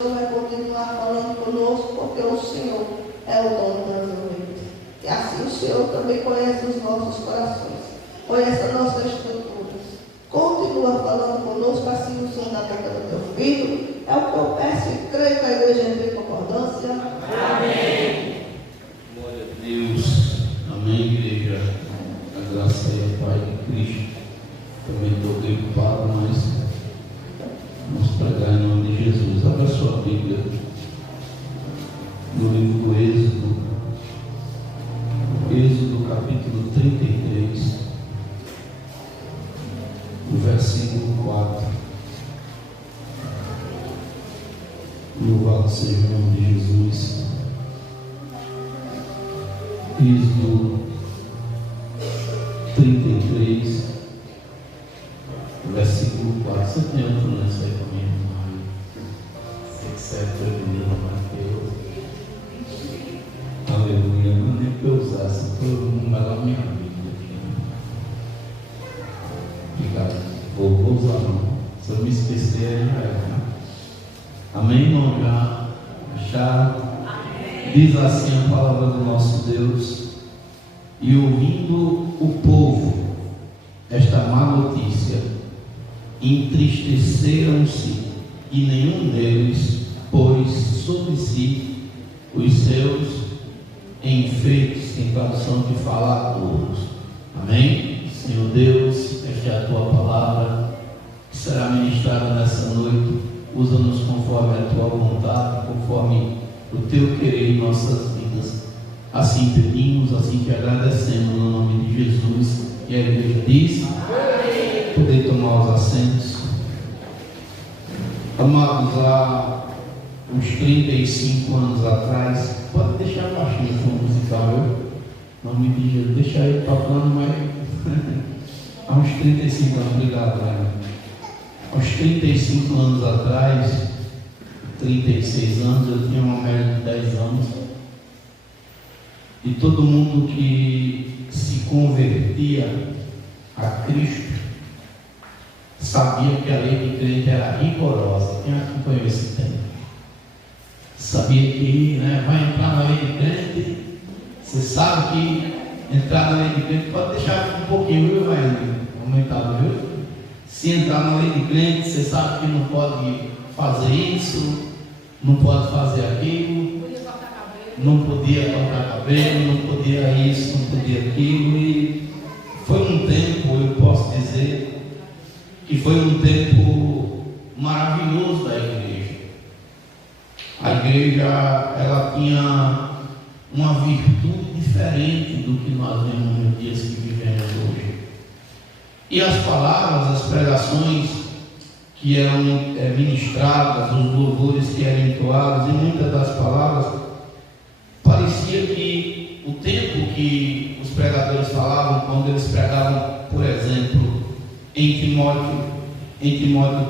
vai continuar falando conosco, porque o Senhor é o dono das ovelhas. E assim o Senhor também conhece os nossos corações, conhece as nossas estruturas. Continua falando conosco, assim o Senhor na boca do teu filho. É o que eu peço e creio que a igreja entra em concordância. Amém. Glória a Deus. Amém, igreja. A graça e a paz de Cristo. Também estou preocupado, mas vamos pregar em nome de Jesus. Abra sua Bíblia no livro do Êxodo capítulo 33, o versículo 4. Louvado seja o nome de Jesus. Êxodo 33, versículo 4. Você tem outro lance aí comigo? 7, 8, Mateus. Aleluia. Não nem que eu usasse, todo mundo vai lá minha Bíblia aqui. Obrigado. Vou usar não. Se eu me esquecer, aí já é. Né? Amém, irmão? Já acharam? Diz assim a palavra do nosso Deus. E ouvindo o povo esta má notícia, entristeceram-se, e nenhum deles pôs sobre si os seus enfeites. Tem tradução de falar todos. Amém? Senhor Deus, esta é a tua palavra que será ministrada nessa noite. Usa-nos conforme a tua vontade, conforme o teu querer em nossas vidas. Assim pedimos, assim te agradecemos no nome de Jesus. E a igreja diz: amém. Poder tomar os assentos. Amados, há uns 35 anos atrás, pode deixar baixinho o fundo musical, em nome de Jesus, deixa aí tocando, mas há uns 35 anos, obrigado, né? Há uns 35 anos atrás, 36 anos, eu tinha uma média de 10 anos, e todo mundo que se convertia a Cristo sabia que a lei de crente era rigorosa. Quem acompanhou esse tempo? Sabia que vai entrar na lei de crente. Você sabe que entrar na lei de crente pode deixar um pouquinho, viu? Vai aumentar, viu? Se entrar na lei de crente, você sabe que não pode fazer isso, não pode fazer aquilo, não podia cortar cabelo, não podia isso, não podia aquilo. E foi um tempo, eu posso dizer, que foi um tempo maravilhoso da igreja. A igreja, ela tinha uma virtude diferente do que nós vemos nos dias que vivemos hoje. E as palavras, as pregações que eram ministradas, os louvores que eram entoados, e muitas das palavras, parecia que o tempo que os pregadores falavam, quando eles pregavam, por exemplo, em Timóteo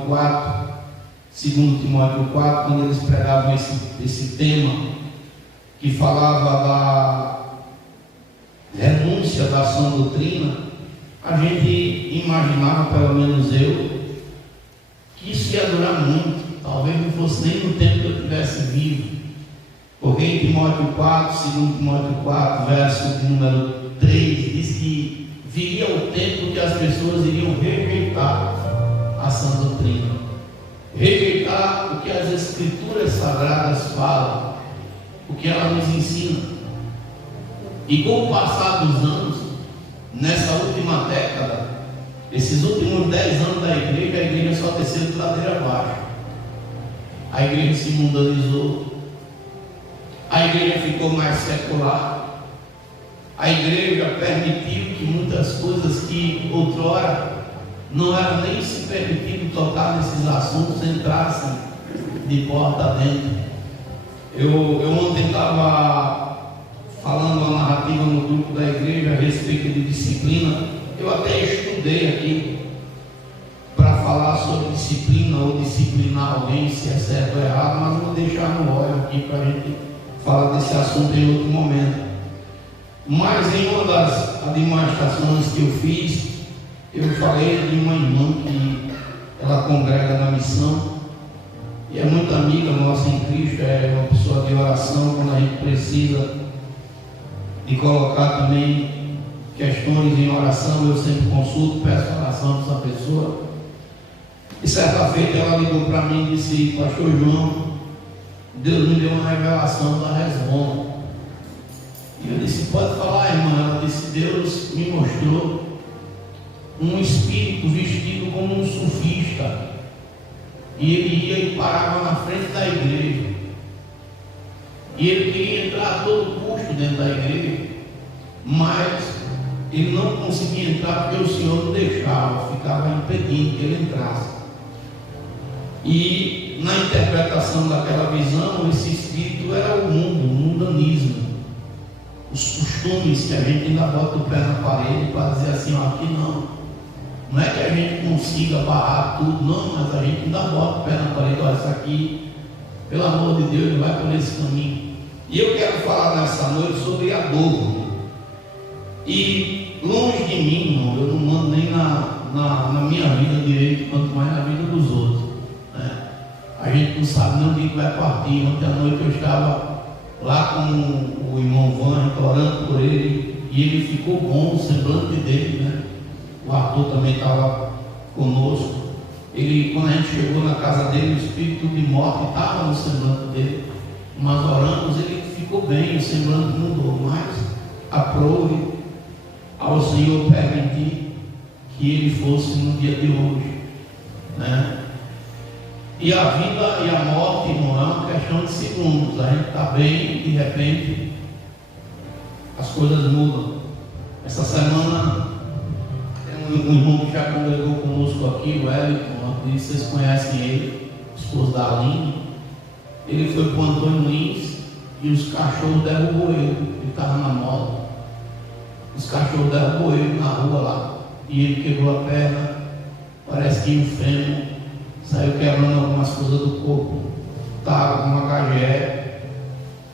4, 2 Timóteo 4, quando eles pregavam esse tema, que falava da renúncia da sã doutrina, a gente imaginava, pelo menos eu, que isso ia durar muito, talvez não fosse nem no tempo que eu estivesse vivo, porque em Timóteo 4, 2 Timóteo 4, verso de número 3, diz que viria o tempo que as pessoas iriam rejeitar a sã doutrina, rejeitar o que as Escrituras Sagradas falam, o que elas nos ensinam. E com o passar dos anos, nessa última década, esses últimos 10 anos da igreja, a igreja só desceu de ladeira abaixo. A igreja se mundanizou, a igreja ficou mais secular. A igreja permitiu que muitas coisas que outrora não era nem se permitido tocar nesses assuntos entrassem de porta dentro. Eu ontem estava falando uma narrativa no grupo da igreja a respeito de disciplina. Eu até estudei aqui para falar sobre disciplina ou disciplinar alguém, se é certo ou errado, mas vou deixar no óleo aqui para a gente falar desse assunto em outro momento. Mas em uma das demonstrações que eu fiz, eu falei de uma irmã que ela congrega na missão, e é muito amiga nossa em Cristo, é uma pessoa de oração quando a gente precisa de colocar também questões em oração. Eu sempre consulto, peço oração para essa pessoa. E certa feita ela ligou para mim e disse: Pastor João, Deus me deu uma revelação da Resbom. E eu disse: pode falar, irmã. Ela disse: Deus me mostrou um espírito vestido como um surfista, e ele ia e parava na frente da igreja, e ele queria entrar a todo custo dentro da igreja, mas ele não conseguia entrar porque o Senhor não deixava, ficava impedindo que ele entrasse. E na interpretação daquela visão, esse espírito era o mundo, o mundanismo, os costumes que a gente ainda bota o pé na parede para dizer assim: ó, aqui não. Não é que a gente consiga barrar tudo, não, mas a gente ainda bota o pé na parede. Olha, isso aqui, pelo amor de Deus, ele vai por esse caminho. E eu quero falar nessa noite sobre a dor. E longe de mim, irmão, eu não mando nem na minha vida direito, quanto mais na vida dos outros, né? A gente não sabe nem onde vai partir. Ontem à noite eu estava lá com o irmão Van, orando por ele, e ele ficou bom, o semblante dele, né? O Arthur também estava conosco. Ele, quando a gente chegou na casa dele, o espírito de morte estava no semblante dele. Mas oramos, ele ficou bem, o semblante mudou. Mas aprove ao Senhor permitir que ele fosse no dia de hoje, né? E a vida e a morte, irmão, é uma questão de segundos. A gente está bem e de repente as coisas mudam. Essa semana um irmão que já congregou conosco aqui, o Wellington, vocês conhecem ele, esposo da Aline. Ele foi para o Antônio Lins e os cachorros derrubou ele. Ele estava na moto, os cachorros derrubou ele na rua lá, e ele quebrou a perna, parece que o fêmur saiu quebrando algumas coisas do corpo. Estava com uma HGE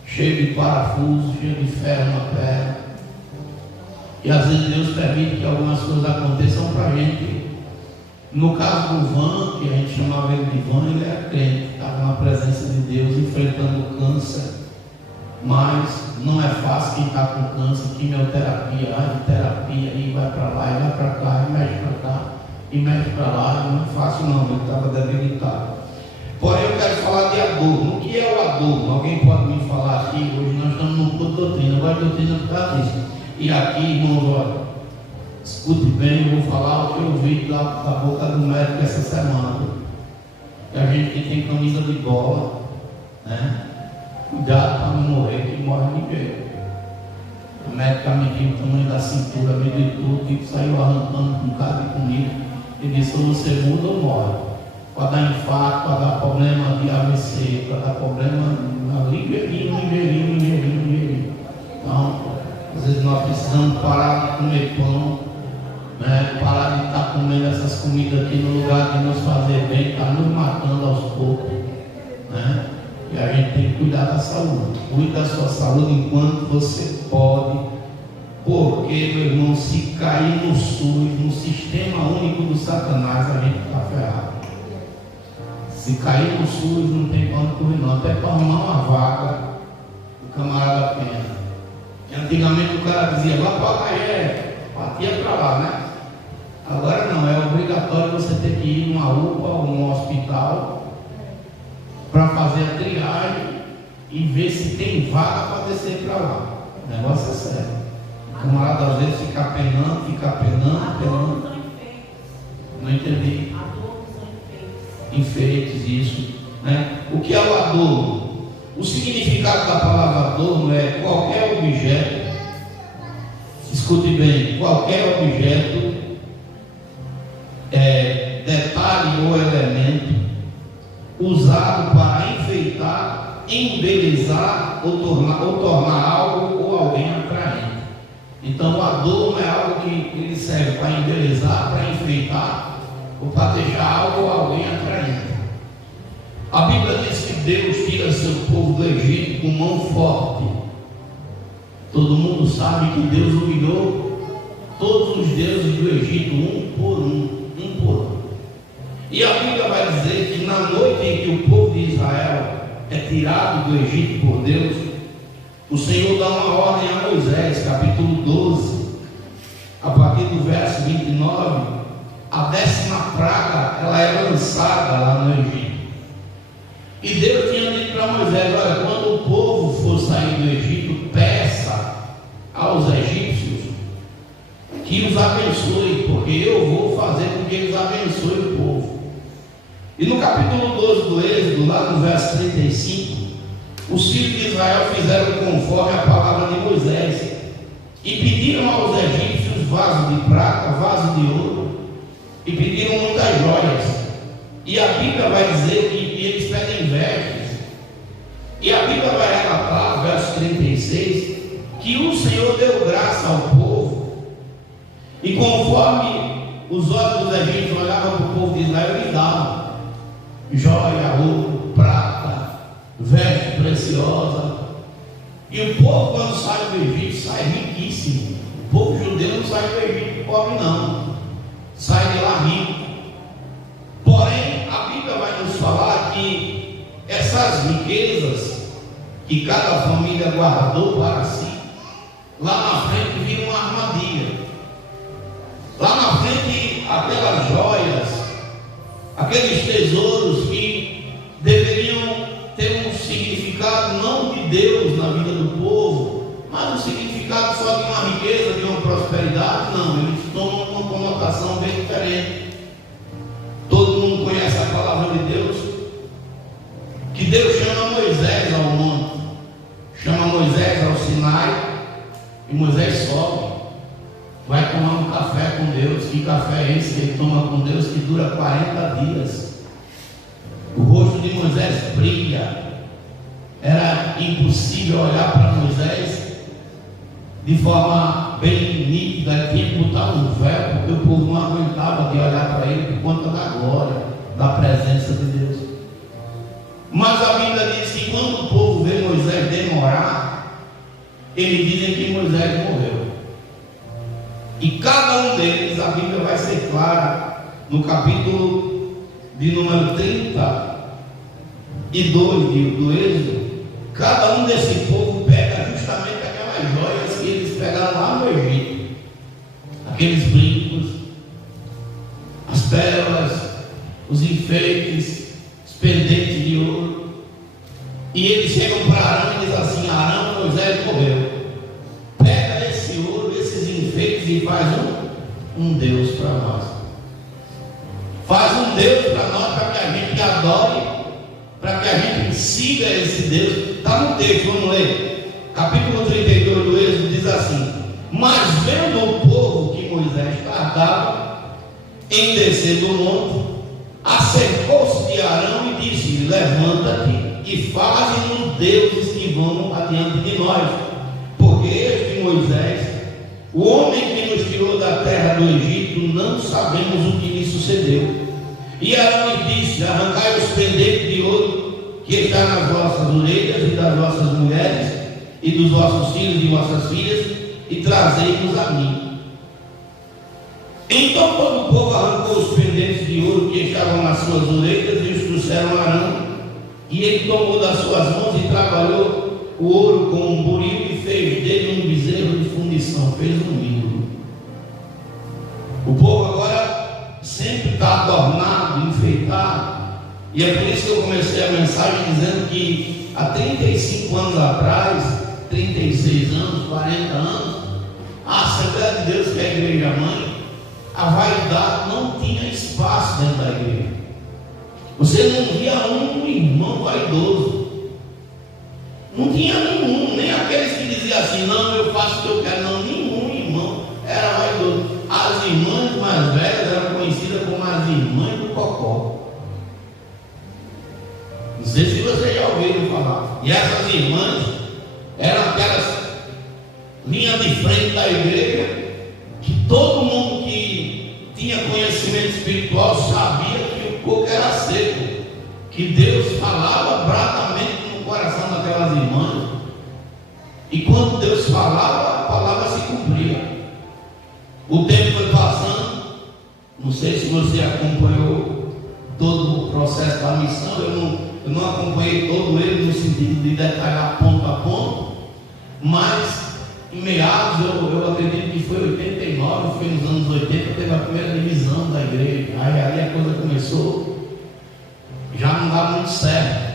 cheio de parafuso, cheio de ferro na perna. E às vezes Deus permite que algumas coisas aconteçam para a gente. No caso do Van, que a gente chamava ele de Van, ele era crente, estava na presença de Deus, enfrentando o câncer. Mas não é fácil quem está com câncer, quimioterapia, radioterapia, e vai para lá, e vai para cá, e mexe para cá, e mexe para lá. Não é fácil não, ele estava debilitado. Porém, eu quero falar de adorno. O que é o adorno? Alguém pode me falar aqui? Hoje nós estamos num culto de doutrina, agora doutrina por causa disso. E aqui, irmãos, olha, escute bem, eu vou falar o que eu vi da boca do médico essa semana. Que a gente que tem camisa de bola, né? Cuidado para não morrer, que morre ninguém. O médico mediu o tamanho da cintura, mediu tudo, e saiu arrancando com um bocado de comida. Ele disse: ou você muda ou morre. Para dar infarto, para dar problema de AVC, para dar problema ligeirinho. Então, às vezes nós precisamos parar de comer pão, né? Parar de estar comendo essas comidas aqui no lugar de nos fazer bem, está nos matando aos poucos, né? E a gente tem que cuidar da saúde. Cuide da sua saúde enquanto você pode, porque, meu irmão, se cair no SUS, no sistema único do Satanás, a gente está ferrado. Se cair no SUS, não tem como correr não, até para arrumar uma vaga, o camarada pena. Antigamente o cara dizia: vá para a HGE, partia para lá, né? Agora não, é obrigatório você ter que ir numa UPA ou num hospital para fazer a triagem e ver se tem vaga para descer para lá. O negócio é sério. O camarada às vezes fica penando. Não entendi. Enfeites, isso, né? O que é o adorno? O significado da palavra adorno é qualquer objeto, escute bem, qualquer objeto, detalhe ou elemento usado para enfeitar, embelezar ou tornar algo ou alguém atraente. Então o adorno é algo que ele serve para embelezar, para enfeitar ou para deixar algo ou alguém atraente. A Bíblia diz que Deus tira seu povo do Egito com mão forte. Todo mundo sabe que Deus humilhou todos os deuses do Egito, um por um. E a Bíblia vai dizer que na noite em que o povo de Israel é tirado do Egito por Deus, o Senhor dá uma ordem a Moisés, capítulo 12, a partir do verso 29, a 10ª praga, ela é lançada lá no Egito. E Deus tinha dito para Moisés: olha, quando o povo for sair do Egito, peça aos egípcios que os abençoe, porque eu vou fazer com que eles abençoem o povo. E no capítulo 12 do Êxodo, lá no verso 35, os filhos de Israel fizeram conforme a palavra de Moisés e pediram aos egípcios vasos de prata, vasos de ouro, e pediram muitas joias. E a Bíblia vai dizer que eles pedem vestes. E a Bíblia vai relatar, verso 36, que o Senhor deu graça ao povo, e conforme os olhos dos egípcios olhavam para o povo de Israel, eles davam joia, ouro, prata, veste preciosa. E o povo, quando sai do Egito, sai riquíssimo. O povo judeu não sai do Egito pobre, não, sai de lá rico. Porém, a Bíblia vai nos falar que essas riquezas que cada família guardou para si, lá na frente viram uma armadilha. Lá na frente, aquelas joias, aqueles tesouros que deveriam ter um significado não de Deus na vida do povo, mas um significado só de uma riqueza, de uma prosperidade, não, eles tomam uma conotação bem diferente. Todo mundo conhece a palavra de Deus, que Deus chama Moisés ao monte, chama Moisés ao Sinai, e Moisés sobe, vai tomar um café com Deus. Que café é esse que ele toma com Deus, que dura 40 dias? O rosto de Moisés brilha. Era impossível olhar para Moisés de forma bem nítida. Ele tinha que botar um véu, porque o povo não aguentava de olhar para ele por conta da glória, da presença de Deus. Mas a Bíblia diz que quando o povo vê Moisés demorar, eles dizem que Moisés morreu. E cada um deles, a Bíblia vai ser clara no capítulo de número 32 do Êxodo. Cada um desse povo pega justamente aquelas joias que eles pegaram lá no Egito, aqueles brincos, as pérolas, os enfeites, os pendentes de ouro. E eles chegam para Arão e dizem assim: Arão, Moisés morreu, pega esse ouro, esses enfeites e faz um Deus para nós. Faz um Deus para nós, para que a gente adore, para que a gente siga esse Deus. Está no texto, vamos ler. Capítulo 32 do Êxodo diz assim: mas vendo o povo que Moisés tardava em descer do monte, acercou-se de Arão e disse: levanta-te e faze-nos deuses que vão adiante de nós, porque este Moisés, o homem que nos tirou da terra do Egito, não sabemos o que lhe sucedeu. E Arão lhe disse: arrancai os pendentes de ouro que está nas vossas orelhas e das vossas mulheres e dos vossos filhos e vossas filhas, e trazei-nos a mim. Então todo o povo arrancou os pendentes de ouro que estavam nas suas orelhas e os trouxeram a Arão, e ele tomou das suas mãos e trabalhou o ouro com um buril e fez dele um bezerro de fundição, fez um ídolo. O povo agora sempre está adornado, enfeitado. E é por isso que eu comecei a mensagem dizendo que há 35 anos atrás, 36 anos, 40 anos, a Assembleia de Deus, que é a igreja mãe, a vaidade não tinha espaço dentro da igreja. Você não via um irmão vaidoso, não tinha nenhum, nem aqueles que diziam assim: não, eu faço o que eu quero. Não, nenhum irmão era vaidoso. As irmãs mais velhas eram conhecidas como as irmãs do cocó. Não sei se vocês já ouviram falar. E essas irmãs eram aquelas linhas de frente da igreja, que todo mundo que tinha conhecimento espiritual sabia que o coco era seco, que Deus falava bravamente no coração daquelas irmãs, e quando Deus falava, a palavra se cumpria. O tempo foi passando, não sei se você acompanhou, todo o processo da missão, eu não acompanhei todo ele no sentido de detalhar ponto a ponto, mas em meados, eu acredito que foi 89, foi nos anos 80, teve a primeira divisão da igreja. Aí ali a coisa começou, já não dá muito certo,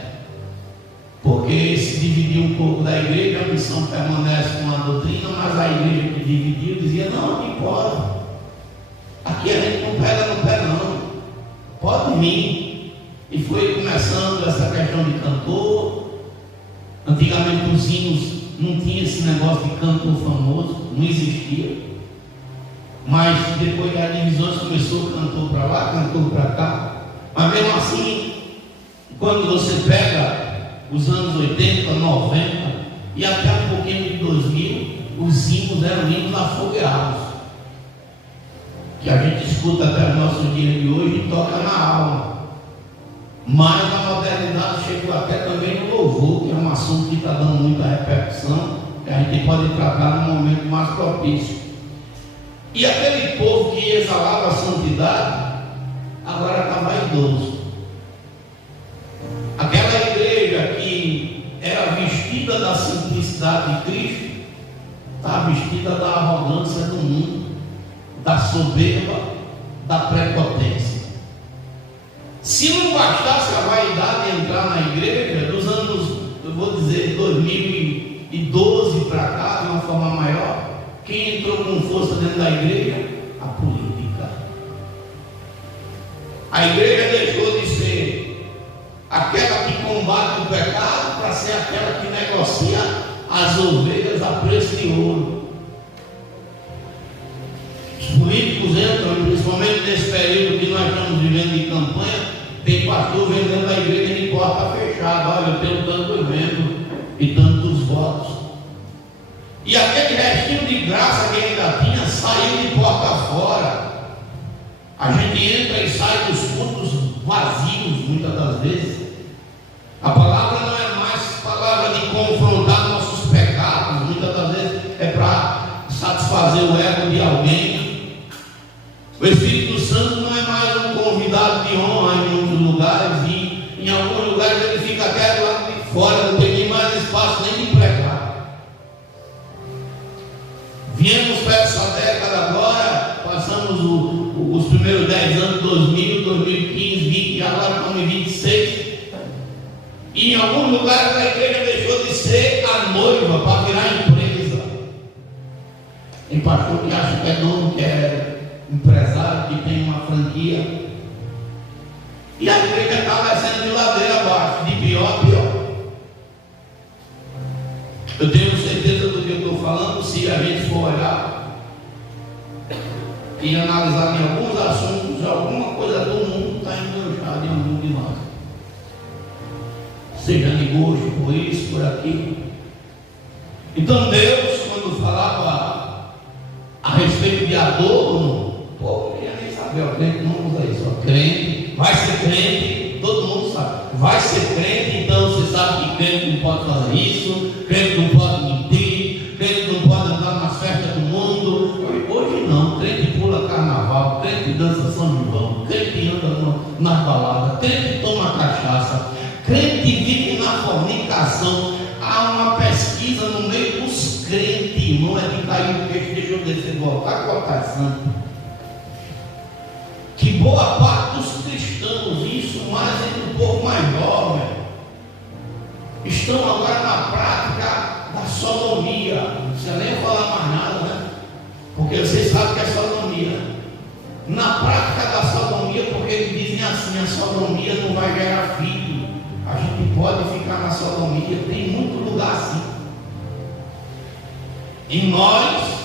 porque se dividiu um pouco da igreja, a missão permanece com a doutrina, mas a igreja que dividiu dizia: não, não pode, aqui a gente não pega no pé não, pode vir. E foi começando essa questão de cantor. Antigamente os hinos não tinha esse negócio de cantor famoso, não existia. Mas depois das divisões começou cantor para lá, cantor para cá. Mas mesmo assim, quando você pega os anos 80, 90 e até um pouquinho de 2000, os hinos eram hinos afogueados, que a gente escuta até o nosso dia de hoje e toca na alma. Mas a modernidade chegou até também no louvor, que é um assunto que está dando muita repercussão, que a gente pode tratar num momento mais propício. E aquele povo que exalava a santidade, agora está vaidoso. Aquela igreja que era vestida da simplicidade de Cristo, está vestida da arrogância do mundo, da soberba, da prepotência. Se não bastasse a vaidade entrar na igreja, dos anos, eu vou dizer, 2012 para cá, de uma forma maior, quem entrou com força dentro da igreja? A política. A igreja deixou de ser aquela que combate o pecado para ser aquela que negocia as ovelhas a preço de ouro. Os políticos entram, principalmente nesse período que nós estamos vivendo de campanha, tem pastor vendendo a igreja de porta fechada. Olha, eu tenho tanto evento e tantos votos. E aquele restinho de graça que ainda tinha saiu de porta fora. A gente entra e sai dos cultos vazios, muitas das vezes. A palavra não é mais palavra de confrontar nossos pecados, muitas das vezes é para satisfazer o ego de alguém. O Espírito Santo não é mais um convidado de honra em muitos lugares, e em alguns lugares ele fica até lá de fora, não tem nem mais espaço nem de pregar. Viemos para essa década agora, passamos os primeiros 10 anos, 2000, 2015, 20, agora estamos em 26, e em alguns lugares a igreja deixou de ser a noiva para virar empresa. Tem pastor que acha que é dono, que é empresário, que tem uma franquia, e a igreja está descendo de ladeira abaixo, de pior a pior. Eu tenho certeza do que eu estou falando, se a gente for olhar e analisar em alguns assuntos, alguma coisa do mundo está enganchada em algum de nós, seja negócio, por isso, por aquilo. Então Deus, quando falava a respeito de adorno, pô, eu nem sabia, o crente não usa isso, o crente, vai ser crente, todo mundo sabe, vai ser crente, então você sabe que crente não pode fazer isso, crente não pode mentir, crente não pode andar nas festas do mundo. Hoje não, crente pula carnaval, crente dança São João, crente anda nas baladas, crente toma cachaça, crente vive na fornicação. Há uma pesquisa no meio dos crentes, irmão, é de cair o peixe, deixa eu descer do altar, cortar santo, que boa parte dos cristãos, isso mais entre o povo mais jovem, estão agora na prática da sodomia. Não precisa nem falar mais nada, né? Porque vocês sabem que é sodomia, né? Na prática da sodomia, porque eles dizem assim: a sodomia não vai gerar filho, a gente pode ficar na sodomia. Tem muito lugar assim, e nós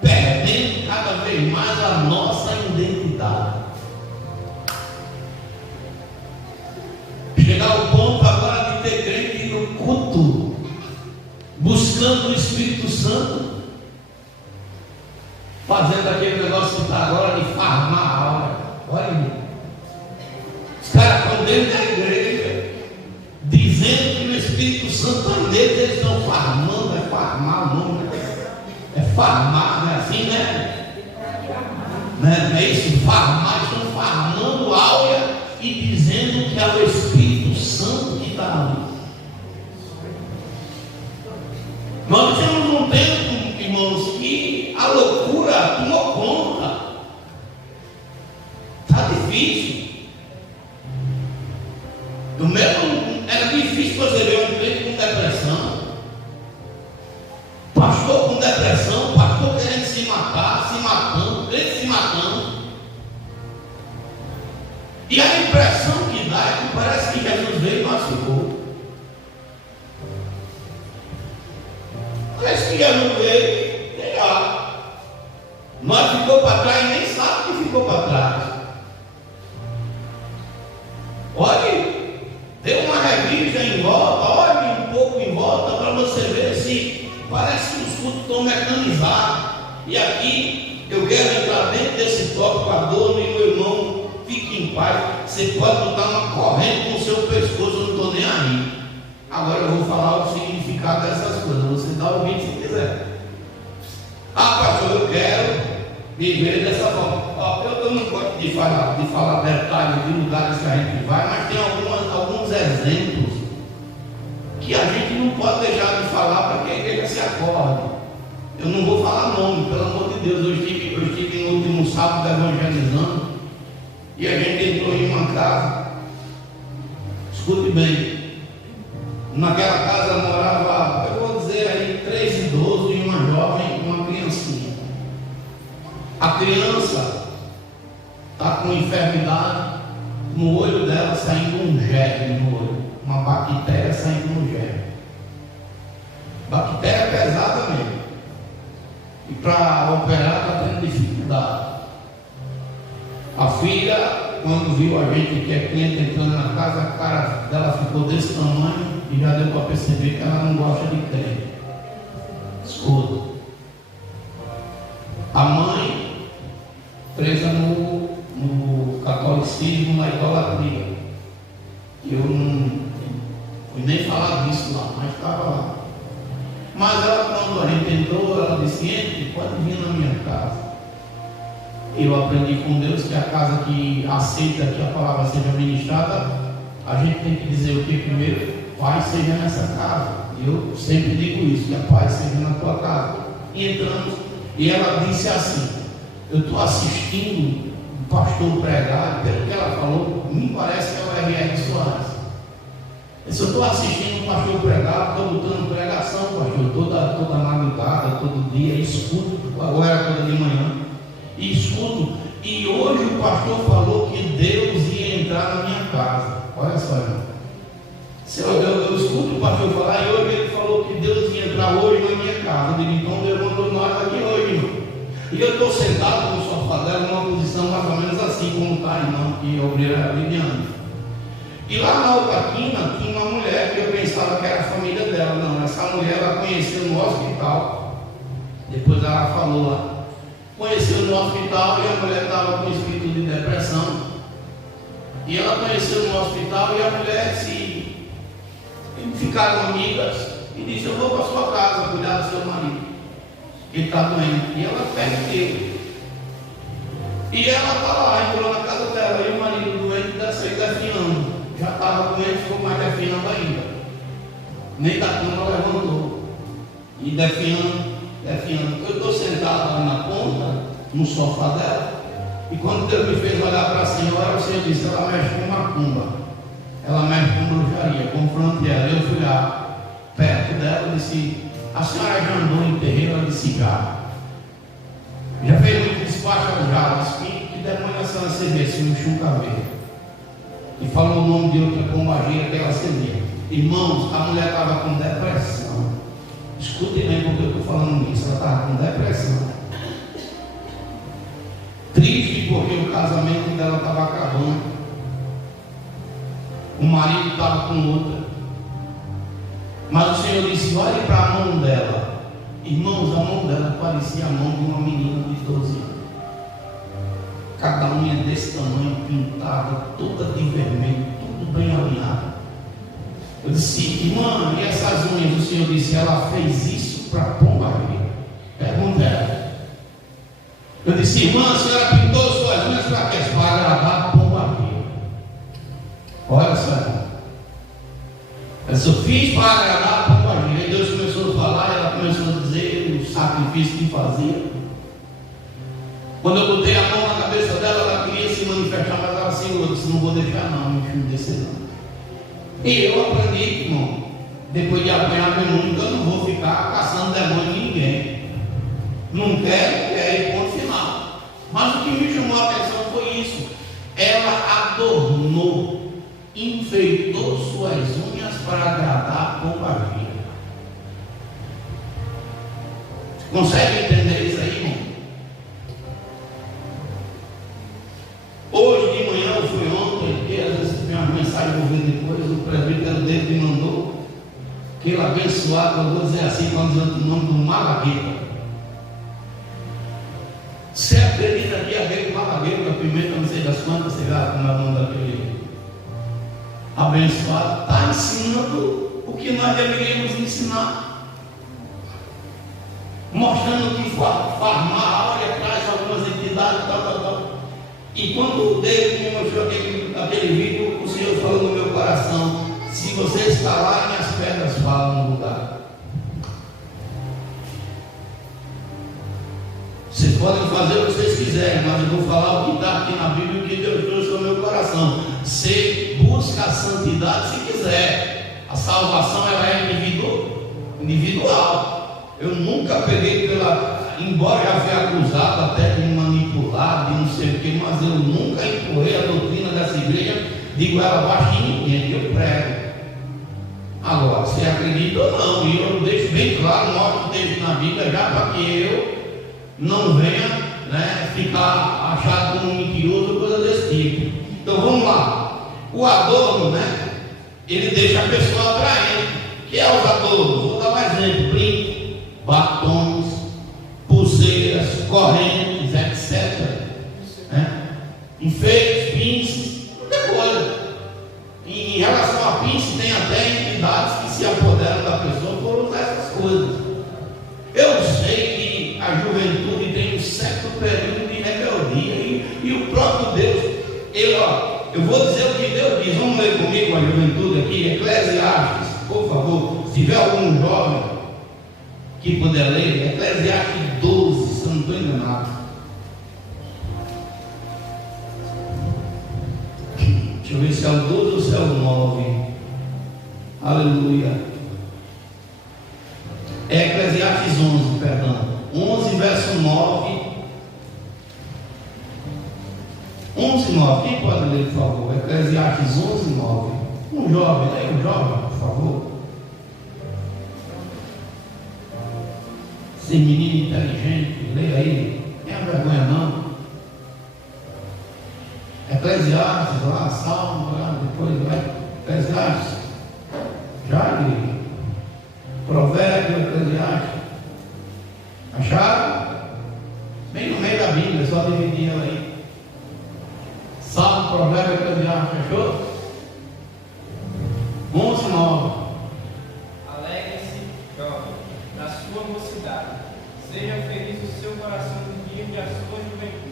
perdendo cada vez mais a nossa identidade. Chegar ao ponto agora de ter crente no culto, buscando o Espírito Santo, fazendo aquele negócio que está agora de farmar a alma. Olha, os caras estão dentro da igreja, dizendo que o Espírito Santo está neles, eles estão farmando, é farmar o nome, é farmar, não é assim, né? Não é isso? Farmar, estão farmando áurea e é o Espírito Santo que está ali. Nós temos um tempo, irmãos, que a loucura tomou conta. Está difícil. Era difícil você ver um crente com depressão, pastor com depressão, pastor querendo se matar, se matando, crente se matando. E a impressão que dá é que parece que Jesus veio e machucou. Parece que Jesus veio, legal. Nós ficou para trás e nem sabe que ficou para trás. Olhe, dê uma revista em volta, olhe um pouco em volta para você ver se parece que os cultos estão mecanizados. E aqui eu quero entrar dentro desse tópico, a dor, e meu irmão, fique em paz. Você pode botar uma corrente no seu pescoço, eu não estou nem aí. Agora eu vou falar o significado dessas coisas. Você dá o vídeo se quiser. Ah, pastor, eu quero viver dessa forma. Eu não gosto de falar detalhes de lugares que a gente vai, mas tem alguns exemplos que a gente não pode deixar de falar para que a igreja se acorde. Eu não vou falar nome, pelo amor de Deus. Eu estive no último sábado evangelizando e a gente entrou em uma casa. Escute bem. Naquela casa morava, eu vou dizer aí, 3 idosos e uma jovem e uma criancinha. A criança está com enfermidade, no olho dela saindo um germe no olho, uma bactéria saindo no germe. Bactéria pesada mesmo. E para operar está tendo dificuldade. A filha, quando viu a gente que é cliente entrando na casa, a cara dela ficou desse tamanho. E já deu para perceber que ela não gosta de crente. Escuta. A mãe, presa no catolicismo, na idolatria. Eu não fui nem falar disso lá, mas estava lá. Mas ela, quando a gente entrou, ela disse: entre, pode vir na minha casa. Eu aprendi com Deus que a casa que aceita que a palavra seja ministrada, a gente tem que dizer o que primeiro? Pai seja nessa casa. Eu sempre digo isso, que a paz seja na tua casa. E entramos, e ela disse assim: eu estou assistindo o pastor pregar, pelo que ela falou, me parece que é o R.R. Soares. Eu estou assistindo o pastor pregar, estou botando pregação, pastor, toda madrugada, todo dia, escuto, agora era toda de manhã, e escuto. E hoje o pastor falou que Deus ia entrar na minha casa. Olha só, irmão. Eu escuto o pastor falar, e hoje ele falou que Deus ia entrar hoje na minha casa. Eu digo: então Deus mandou nós aqui hoje, irmão. E eu estou sentado no sofá dela, numa posição mais ou menos assim, como está, irmão, que é obreira Liliana. E lá na outra quina tinha uma mulher que eu pensava que era a família dela. Não, essa mulher ela conheceu no hospital. Depois ela falou lá. Conheceu no hospital e a mulher estava com espírito de depressão. E ela conheceu no hospital e a mulher ficaram amigas e disse: eu vou para sua casa cuidar do seu marido, ele está doente. E ela perdeu. E ela está lá, entrou na casa dela, e o marido doente desceu definhando. Já estava doente, ficou mais definhando ainda. Nem da cama levantou. E definhando. Eu estou sentado lá na ponta, no sofá dela. E quando Deus me fez olhar para a senhora, o Senhor disse: ela mexe com macumba. Ela mexe com bruxaria, confronte ela. Eu fui lá perto dela e disse: a senhora já andou em terreiro? Ela disse: já fez muito despacho já. Disse: que demônio é essa cerveja, um chuncaveiro? E falou o nome de outra pombageira que ela servia. Irmãos, a mulher estava com depressão. Escutem bem porque eu estou falando isso. Ela estava com depressão. Triste porque o casamento dela estava acabando. O marido estava com outra. Mas o Senhor disse: olhe para a mão dela. Irmãos, a mão dela parecia a mão de uma menina de 12 anos. Cada unha desse tamanho, pintada, toda de vermelho, tudo bem alinhado. Eu disse: irmã, e essas unhas? O Senhor disse: ela fez isso para pombageira. Pergunta ela. Eu disse: irmã, a senhora pintou suas unhas para que? Para agradar a pombageira. Olha Mas eu fiz para agradar a companhia. E Deus começou a falar, ela começou a dizer o sacrifício que fazia. Quando eu botei a mão na cabeça dela, ela queria se manifestar, mas ela assim, eu disse, não vou deixar não, meu filho descer não. E eu aprendi, irmão, depois de apanhar muito, eu não vou ficar caçando demônio em ninguém. Não quero, e ponto final. Mas o que me chamou a atenção foi isso. Ela adornou, enfeitou suas unhas para agradar a companhia. Consegue entender isso aí, irmão? Hoje de manhã, eu fui ontem, que às vezes tem uma mensagem, vou ver depois, o presbítero dele me mandou, que ele abençoado, eu vou dizer assim, quando o nome do Malagueta. Você acredita que a ver com Malagueta, a pimenta, não sei das quantas, você já como é o nome daquele abençoado, está ensinando o que nós deveríamos ensinar, mostrando que farmar, olha atrás algumas entidades, tal. E quando Deus me mostrou aquele vídeo, o Senhor falou no meu coração: se você está lá, minhas pedras falam no lugar. Vocês podem fazer o que vocês quiserem, mas eu vou falar o que está aqui na Bíblia, o que Deus trouxe no meu coração. Você busca a santidade se quiser. A salvação ela é individual. Eu nunca peguei embora já fui acusado até de manipular, de não sei o que, mas eu nunca empurrei a doutrina dessa igreja, digo ela baixinho e eu prego. Agora, você acredita ou não, e eu deixo bem claro, mostro o texto na Bíblia, já para que eu não venha ficar achado como mentiroso ou coisa desse tipo. Então vamos lá. O adorno, ele deixa a pessoa atraente. O que é os adornos? Vou dar um exemplo: brinco, batons, pulseiras, correntes, etc. Enfeites, pinces, muita coisa. Em relação a pinces, tem até entidades que se apoderam da pessoa por usar essas coisas. Eu sei que a juventude tem um certo período de rebeldia e o próprio Deus, eu vou dizer o que Deus diz. Vamos ler comigo a juventude aqui, Eclesiastes, por favor. Se tiver algum jovem que puder ler, Eclesiastes 12, se eu não estou enganado. Deixa eu ver se é o 12 ou se é o 9. Aleluia. É Eclesiastes 11, perdão. 11, verso 9. 11, 9. Quem pode ler, por favor? Eclesiastes 11, 9. Um jovem, leia um jovem, por favor. Esse menino inteligente, leia aí. Não tenha vergonha não. Eclesiastes, lá, Salmo, lá, depois vai. Eclesiastes. Já li. Provérbio, Eclesiastes. Acharam? Bem no meio da Bíblia, só dividir ela aí. Salmo, Provérbio, Eclesiastes, achou? 11, 9. Alegre-se, jovem, na sua mocidade. Seja feliz o seu coração no dia de a sua juventude.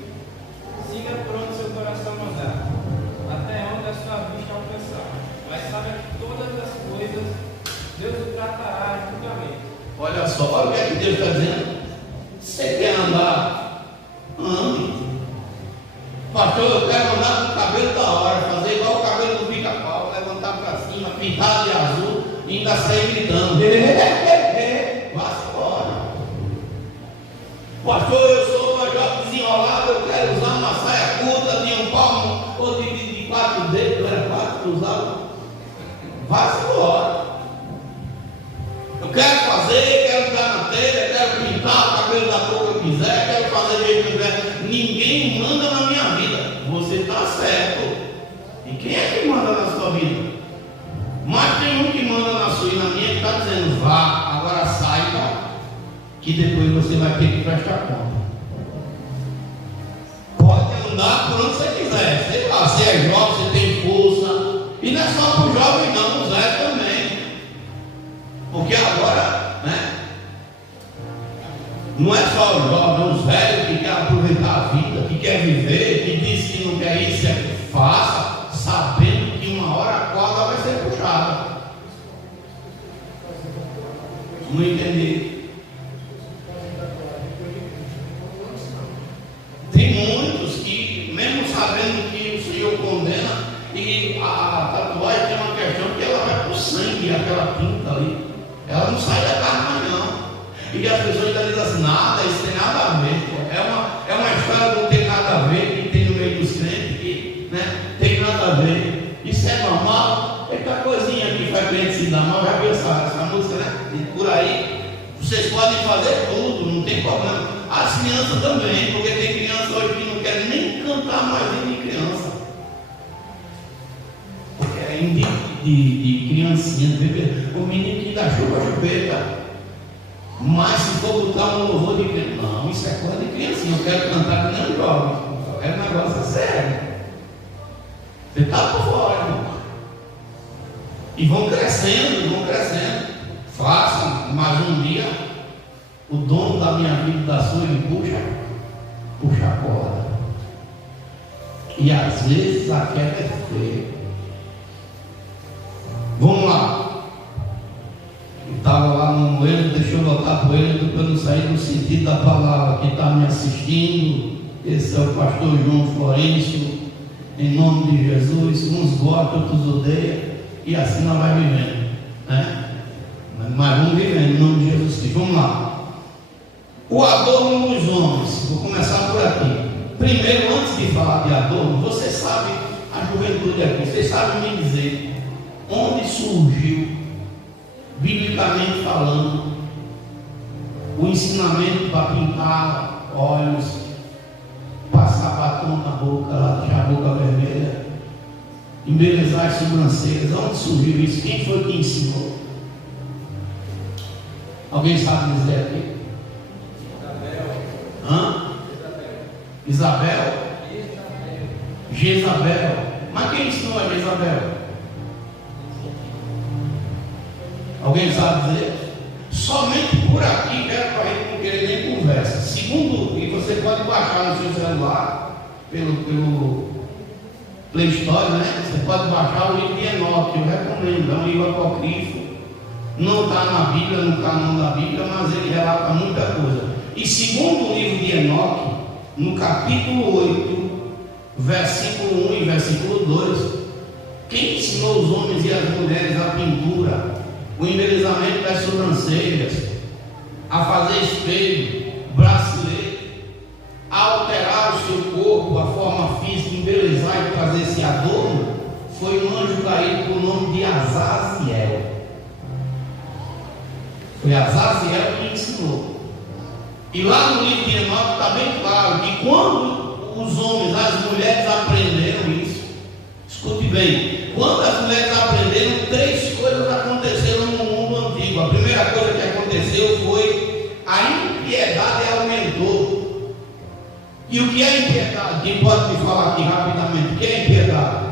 Siga pronto seu coração mandar, até onde a sua vista alcançar. Mas saiba que todas as coisas Deus o tratará juntamente. Olha só, olha o que é que Deus está dizendo. Você quer andar? Ande. Pastor, eu quero andar com o cabelo da hora, fazer igual o cabelo do pica-pau, levantar para cima, pintado de azul e ainda sair gritando. Vá-se embora. Pastor, eu sou uma jovem desenrolada, eu quero usar uma saia curta de um palmo ou de 4 dedos, era 4 usados. Vá-se embora. Eu quero fazer, quero dar na telha, quero pintar o cabelo da cor que eu quiser, quero fazer o jeito que eu quiser. Ninguém manda na minha vida. Você está certo. E quem é que manda na sua vida? Mas tem um que manda na sua e na minha que está dizendo: vá, agora saiba que depois você vai ter que prestar conta. Pode andar por onde você quiser. Sei lá, se é jovem, você tem força. E não é só para o jovem não, o Zé também. Porque agora, não é só o jovem, os velhos que querem aproveitar a vida, que quer viver, que diz que não quer isso, faça, sabendo que uma hora a corda vai ser puxada. Não entendi. Tem muitos que, mesmo sabendo que o Senhor condena, e a tatuagem tem uma questão que ela vai para o sangue, aquela tinta ali. Ela não sai da carne, não. E as pessoas ainda dizem assim, nada, isso tem nada a ver. É uma história que não tem nada a ver, que tem no meio dos crentes, que tem nada a ver. Isso é normal. Eita coisinha que faz crente se dar mal, já viu essa música, né? E por aí, vocês podem fazer tudo, não tem problema. As crianças também, porque tem criança hoje que não quer nem cantar mais de criança. Porque é de criancinha, de bebê. O menino que dá chuva, chupeta. Mas se for botar um louvor de criança, não, isso é coisa de criancinha. Eu quero cantar que nem um jovem. É um negócio sério. Você está por fora, irmão. E vão crescendo, vão crescendo. Façam mais um dia. O dono da minha vida e da sua, ele puxa a corda. E às vezes a queda é feia. Vamos lá. Eu estava lá no Êxodo, deixa eu voltar para o Êxodo para eu não sair do sentido da palavra. Quem está me assistindo, esse é o pastor João Florencio, em nome de Jesus. Uns gostam, outros odeiam, e assim nós vamos vivendo, né? Mas vamos vivendo em nome de Jesus Cristo. Vamos lá. O adorno dos homens, vou começar por aqui. Primeiro, antes de falar de adorno, você sabe, a juventude aqui, vocês sabem me dizer onde surgiu, biblicamente falando, o ensinamento para pintar olhos, passar batom na boca, lá, deixar a boca vermelha, embelezar as sobrancelhas. Onde surgiu isso? Quem foi que ensinou? Alguém sabe dizer aqui? Isabel? Jezabel. Mas quem ensinou a Jezabel? Alguém sabe dizer? Somente por aqui, para a gente não querer nem conversa. Segundo, e você pode baixar no seu celular, pelo Play Store, né? Você pode baixar o livro de Enoque, eu recomendo, é um livro apócrifo. Não está na Bíblia, no canal da Bíblia, mas ele relata muita coisa. E segundo o livro de Enoque, no capítulo 8, versículo 1 e versículo 2, quem ensinou os homens e as mulheres a pintura, o embelezamento das sobrancelhas, a fazer espelho, bracelete, a alterar o seu corpo, a forma física, embelezar e trazer esse adorno, foi um anjo caído com o nome de Azaziel. Foi Azaziel que ensinou. E lá no livro de Enoque está bem claro que quando os homens, as mulheres aprenderam isso, escute bem, quando as mulheres aprenderam, três coisas aconteceram no mundo antigo. A primeira coisa que aconteceu foi a impiedade aumentou. E o que é impiedade? Quem pode me falar aqui rapidamente? O que é impiedade?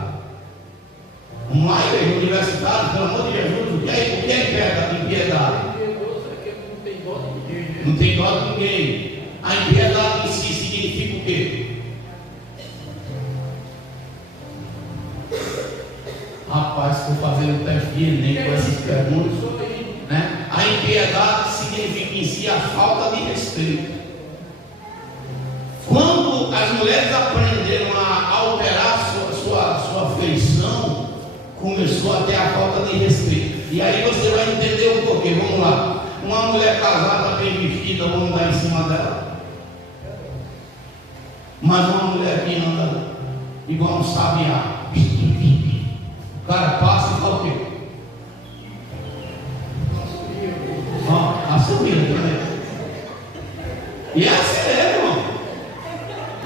Vamos lá, igreja universitária, pelo amor de Jesus, o que é impiedade? Não tem dó de ninguém. A impiedade em si significa o quê? Rapaz, se for fazer um teste de Enem com essas perguntas, né? A impiedade significa em si a falta de respeito. Quando as mulheres aprenderam a alterar sua feição, começou a ter a falta de respeito. E aí você vai entender o porquê. Vamos lá. Uma mulher casada, bem vestida, vamos dar em cima dela. Mas uma mulher que anda igual um sabiá, o cara passa e fala o quê? Assobia também. E é assim mesmo, irmão.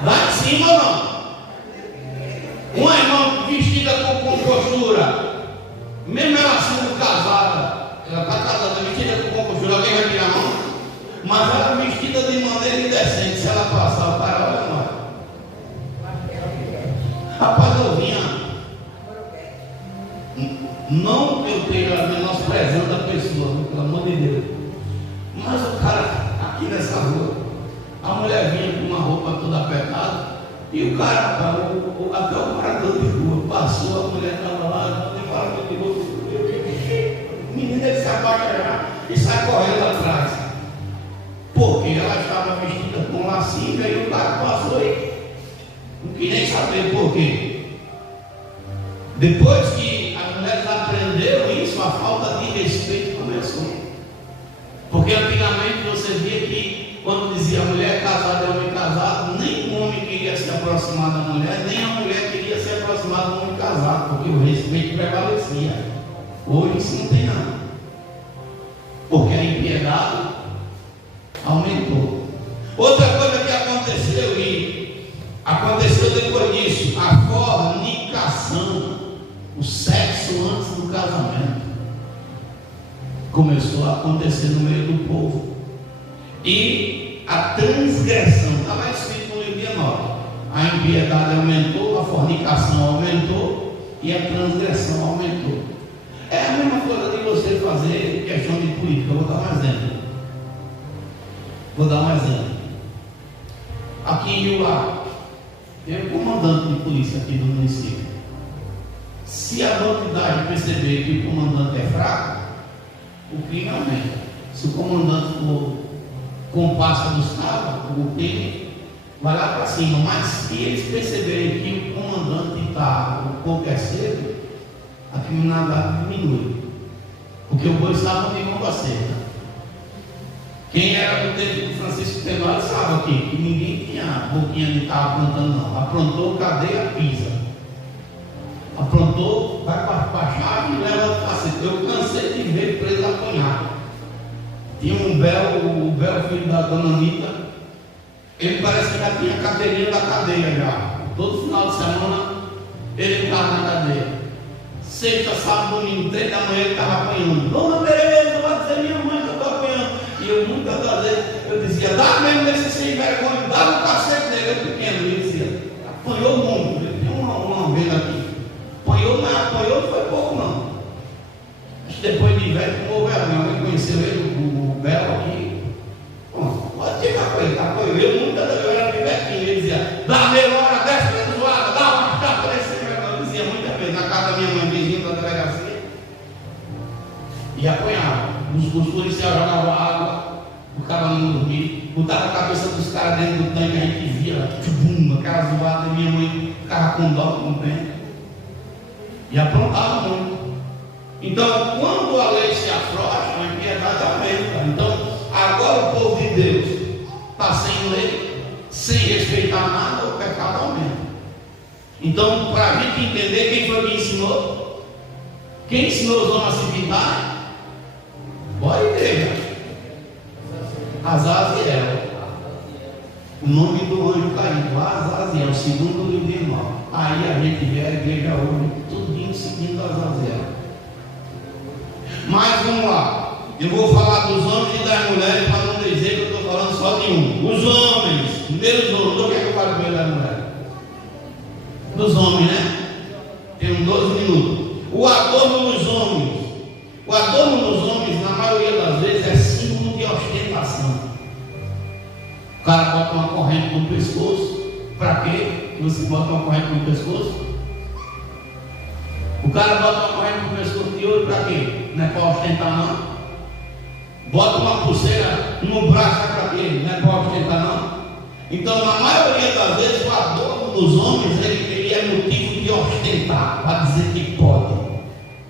Lá em cima não. Uma irmã vestida com postura, mesmo ela sendo casada, ela está casada, vestida com postura, alguém vai tirar a mão? Mas ela vestida de maneira indecente, se ela passar, o cara olha mais. Rapaz, eu vinha. Não que eu esteja menosprezando a pessoa, pelo amor de Deus. Mas o cara, aqui nessa rua, a mulher vinha com uma roupa toda apertada, e o cara, até o morador de rua, passou, a mulher estava lá, e falava que roupa. Menina menino dele se abaixa e sai correndo atrás. Porque ela estava vestida com lacinho e o cara passou e não quis nem saber por quê. Depois que as mulheres aprenderam isso, a falta de respeito começou. Porque antigamente você via que quando dizia mulher casada é homem casado, nem o homem queria se aproximar da mulher, nem a mulher queria se aproximar do homem casado, porque o respeito prevalecia. Hoje isso não tem nada. Porque a impiedade aumentou. Outra coisa que aconteceu, e aconteceu depois disso, a fornicação, o sexo antes do casamento, começou a acontecer no meio do povo. E a transgressão, estava escrito no livro de Enoque, a impiedade aumentou, a fornicação aumentou e a transgressão aumentou. É a mesma coisa de você fazer questão de política. Eu vou dar um exemplo. Aqui em Uá, tem um comandante de polícia aqui do município. Se a autoridade perceber que o comandante é fraco, o crime aumenta. Se o comandante for compassa dos cabos, o crime vai lá para cima. Mas se eles perceberem que o comandante está um pouco cedo, a criminalidade diminui. Porque o boi sabe onde vão acerta. Quem era do tempo do Francisco Tenório sabe aqui que ninguém tinha boquinha de estar aprontando, não. Aprontou, cadeia, pisa. Aprontou, vai para a chave e leva o cacete. Eu cansei de ver preso apanhar. Tinha o Bel, filho da dona Anitta, ele parece que já tinha a carteirinha da cadeia já. Todo final de semana ele estava na cadeia. Sexta, sábado, domingo, 3 da manhã ele estava apanhando. Dona Tereza, vai dizer minha mãe que eu estou apanhando. E eu muitas das vezes eu dizia, dá mesmo desse sem vergonha, dá no cacete dele, eu pequeno. Ele dizia, apanhou muito. Ele tem uma vez aqui. Apanhou, mas apanhou não foi pouco não. Acho que depois de velho, como o velho, minha mãe conheceu ele, o Belo aqui. Bom, pode chegar com ele, apanhou. Eu muitas das vezes eu era pivetinho, ele dizia, dá meia hora, desce pra zoada, dá uma chapa desse vergonha. Eu dizia muitas vezes, na casa da minha mãe, vizinha da delegacia. E apanhava. Os policiais jogavam água, o cara não dormia, botavam a cabeça dos caras dentro do tanque, a gente via, tchubum, aquela zoada, e minha mãe ficava com dó, com pena. E aprontava muito. Então, quando a lei se afrouxa, a impiedade aumenta. Então, agora o povo de Deus está sem lei, sem respeitar nada, o pecado aumenta. Então, para a gente entender quem foi que ensinou, quem ensinou os homens a se pintar? Bora igreja. Azaziel. O nome do anjo caído, Azaziel, segundo o livro de Enoque. Aí a gente vê a igreja hoje, tudinho seguindo Azaziel. Mas vamos lá. Eu vou falar dos homens e das mulheres para não dizer que eu estou falando só de um. Os homens, primeiro os homens, o que é que eu falo primeiro das mulheres? Dos homens, né? Temos 12 minutos. O adorno dos homens. O adorno dos homens, na maioria das vezes, é símbolo de ostentação. O cara bota uma corrente no pescoço. Para quê? Você bota uma corrente no pescoço? O cara bota uma corrente no pescoço de ouro para quê? Não é para ostentar não. Bota uma pulseira no braço para quê? Não é para ostentar não. Então, na maioria das vezes, o adorno dos homens ele é motivo de ostentar, para dizer que pode,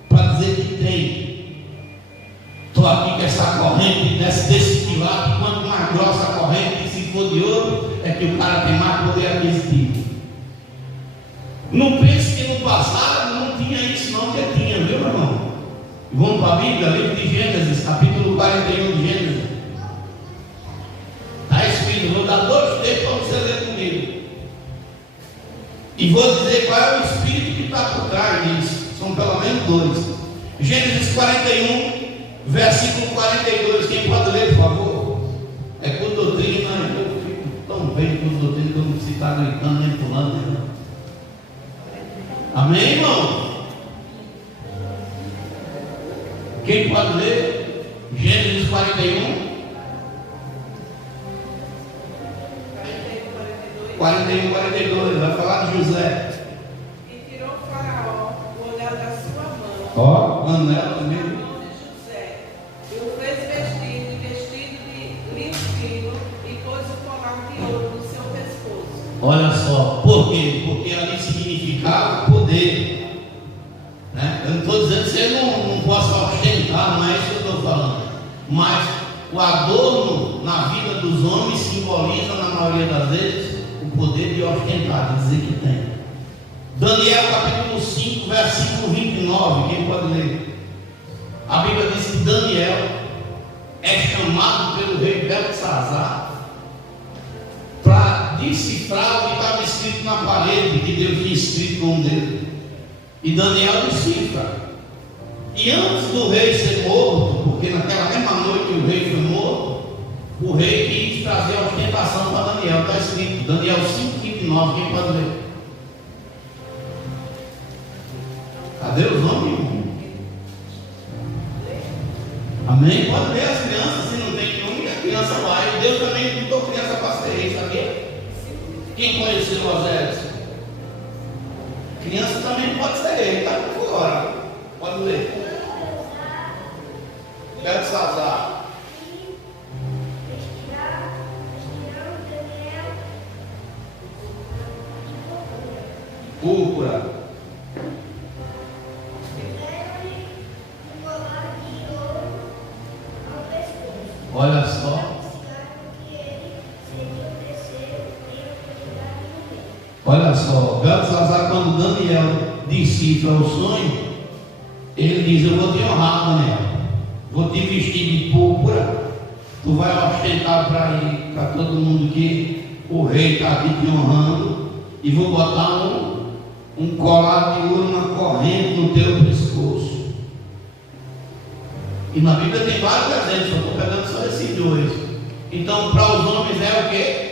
para dizer que tem. Estou aqui com essa corrente desse pilar, quanto mais grossa a corrente, se for de ouro, é que o cara tem mais poder aquisitivo. Não pense que no passado não tinha isso, não, que tinha, viu, meu irmão? Vamos para a Bíblia, livro de Gênesis, capítulo 41 de Gênesis. Está escrito, vou dar 2 textos para você ler comigo. E vou dizer qual é o espírito que está por trás disso. São pelo menos 2. Gênesis 41, versículo 42. Quem pode ler, por favor? É com doutrina, eu fico tão bem com doutrina que eu não preciso estar gritando nem pulando, né? Amém, irmão? Quem pode ler? Gênesis 41. 41, 42, vai falar de José. E tirou o faraó o anel da sua mão. Ó, anel também. Na mão de José. Olha só, por quê? Porque ali significava poder, né? Eu não estou dizendo que você não possa ostentar, não é isso que eu estou falando. Mas o adorno na vida dos homens simboliza, na maioria das vezes, o poder de ostentar, de dizer que tem. Daniel capítulo 5, versículo 29, quem pode ler? A Bíblia diz que Daniel é chamado pelo rei Beltesazar para decifrar o que estava escrito na parede, que Deus tinha escrito no dele. E Daniel decifra. E antes do rei ser morto, porque naquela mesma noite o rei foi morto, o rei quis trazer a ostentação para Daniel. Está escrito, Daniel 5,29, quem pode ler? Cadê os nomes, irmão? Amém? Pode ler as crianças, se não tem nome, a criança vai. Deus também botou criança para ser rei, sabia? Quem conheceu Osés? Criança também pode ser rei, está por fora. Pode ler. Beltesazar. Púrpura. Olha só. Olha só, Beltesazar, quando Daniel decifra o sonho, ele diz: eu vou te honrar, Daniel, vou te vestir de púrpura, tu vai ostentar para todo mundo que o rei está aqui te honrando, e vou botar um colar de ouro, uma corrente no teu pescoço. E na Bíblia tem vários exemplos, eu estou pegando só esses dois. Então, para os homens é o quê?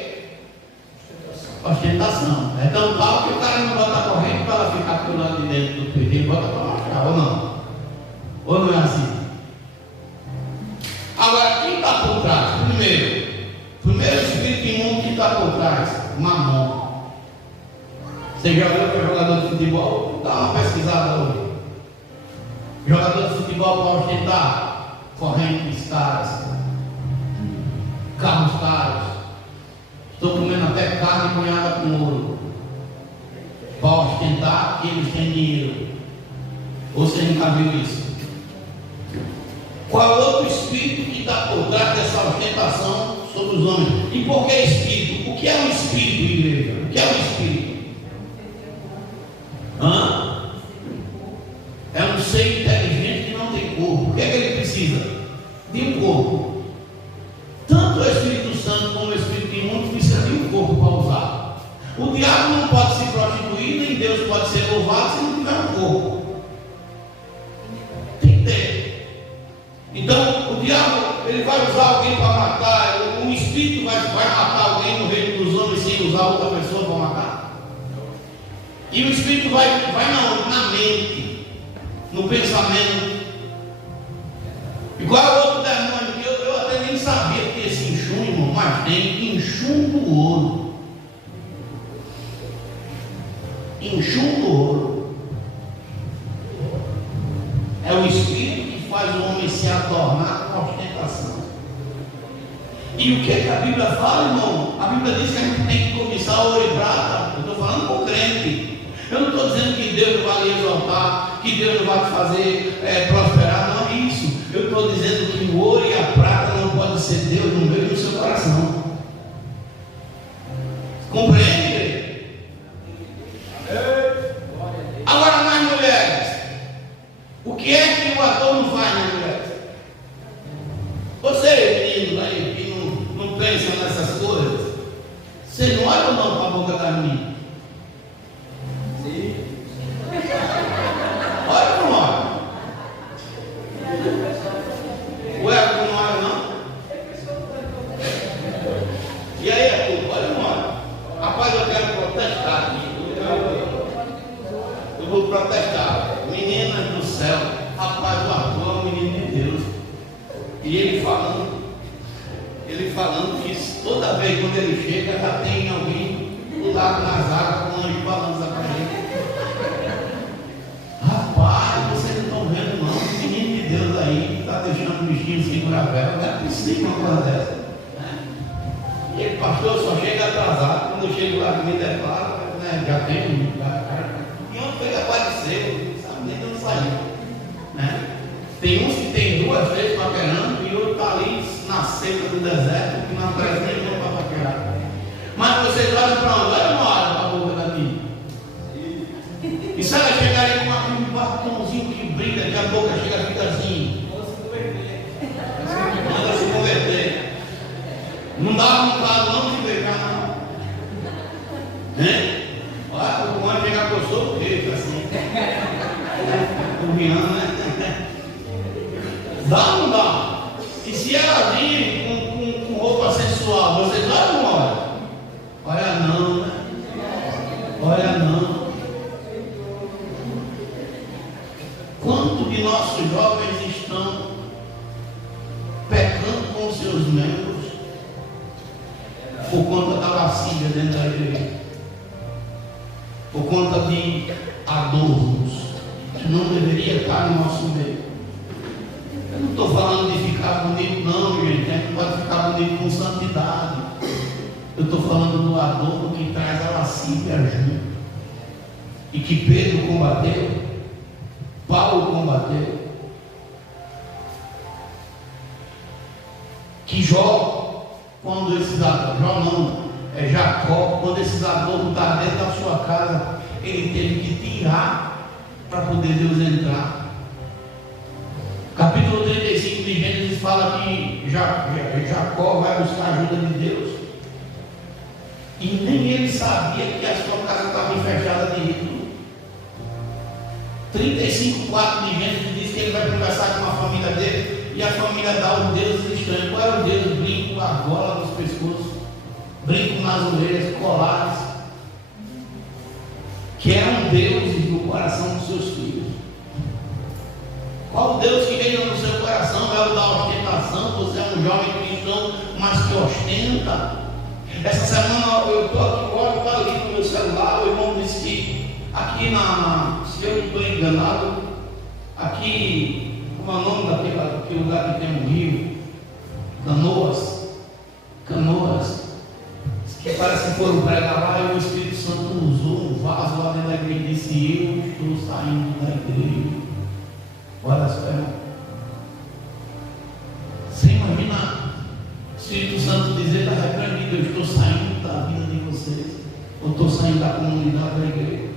Ostentação. É tão tal que o cara não bota a corrente para ela ficar pelo lado de dentro do peito, ele bota para mostrar, ou não? Ou não é assim? Agora, quem está por trás? Primeiro espírito imundo que está por trás, Mamon. Você já viu que é jogador de futebol? Dá uma pesquisada hoje. Jogador de futebol para ostentar correntes caras, carros caros. Estou comendo até carne banhada com ouro para ostentar que eles têm dinheiro. Você nunca viu isso? Qual outro espírito que está por trás dessa ostentação sobre os homens? E por que espírito? O que é um espírito, igreja? O que é um espírito? É um ser inteligente que não tem corpo. O que é que ele precisa? De um corpo. Tanto o Espírito Santo como o Espírito imundo precisa de um corpo para usar. O diabo não pode se prostituir, nem Deus pode ser louvado se não tiver um corpo. Tem que ter. Então, o diabo, ele vai usar alguém para matar. Um espírito vai matar alguém no reino dos homens sem usar outra pessoa para matar. E o espírito vai na mente, no pensamento. E qual é o outro demônio? Eu até nem sabia que esse enxum, irmão, mas tem enxum do ouro. Enxum do ouro. É o espírito que faz o homem se adornar com ostentação. E o que é que a Bíblia fala, irmão? A Bíblia diz que a gente tem que cobiçar ouro e prata. Eu estou falando com o crente. Eu não estou dizendo que Deus não vai lhe exaltar, que Deus não vai te fazer prosperar, não é isso. Eu estou dizendo que o ouro e a prata não pode ser Deus no meio do seu coração. Compreende? Agora, nas mulheres, o que é que o adorno faz nas mulheres? Você, menino aí, que não pensa nessas coisas, você não olha ou não para a boca da menina? Olha como olha. Ué, como olha não? E aí, Arthur, olha como olha. Rapaz, eu quero protestar aqui. Eu vou protestar. Meninas do céu. Rapaz, o Arthur é um menino de Deus. E ele falando que toda vez quando ele chega já tem alguém do lado nas águas com um anjo balança para ele. Rapaz, vocês não estão vendo não, um menino de Deus aí que está deixando o bichinho segurar a vela, não é possível uma coisa dessa. Aquele pastor só chega atrasado. Quando eu chego lá, me deparo, né, já tem um lugar. E onde foi que apareceu? Não sabe nem de onde saiu. Né? Tem uns que tem 2 vezes paquerando e outro está ali na seca do deserto, que não aparece nem para paquerar. Mas vocês olham para onde? Olha uma hora para a boca daqui. E se ela chegar aí com um batomzinho que brilha, daqui a pouco chega a ficar assim. Manda se converter. Não dá vontade não de beijar, não. Né? Olha, o homem chegar gostou do queijo assim. Combinando, né? Dá ou não dá? E se ela vir com roupa sensual, vocês olham ou não olham? Olha não, né? Olha não. Quanto de nossos jovens estão pecando com seus membros por conta da lascívia dentro da igreja, por conta de adornos que não deveria estar no nosso meio. Eu não estou falando de ficar bonito não, gente. A gente pode ficar bonito com santidade. Eu estou falando do adorno que traz a lascívia junto, e que Pedro combateu, Paulo combateu, que Jó, quando esses adornos, Jó não, é Jacó, quando esses adornos estavam dentro da sua casa, ele teve que tirar para poder Deus entrar. Capítulo 35 de Gênesis fala que Jacó vai buscar a ajuda de Deus, e nem ele sabia que a sua casa estava fechada de ídolo. 35:4 de Gênesis diz que ele vai conversar com a família dele, e a família dá os deuses estranhos. Qual é o deus? Brinco, argola nos pescoços, brinco nas orelhas, colares, que eram deuses no coração dos seus filhos. Qual Deus que reina no seu coração? É o da ostentação. Você é um jovem cristão, mas que ostenta. Essa semana eu estou aqui, olho ali no meu celular, o irmão disse que aqui se eu não estou enganado, aqui, como é o nome daquele lugar que tem um rio? Canoas, que parece que foram pregar lá, e o Espírito Santo usou um vaso lá dentro da igreja e disse: eu estou saindo da igreja. Olha só, você imagina o Espírito Santo dizer: está repreendido, eu estou saindo da vida de vocês, eu estou saindo da comunidade da igreja,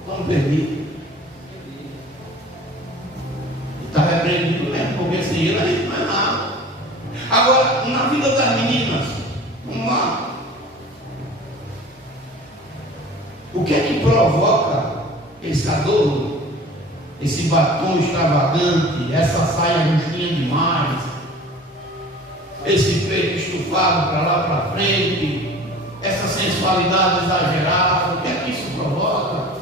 estão perdidos. Está repreendido mesmo, porque sem ele a gente não é nada. Agora, na vida das meninas, vamos lá, o que é que provoca esse adorno? Esse batom extravagante, essa saia justinha demais, esse peito estufado para lá para frente, essa sensualidade exagerada, o que é que isso provoca?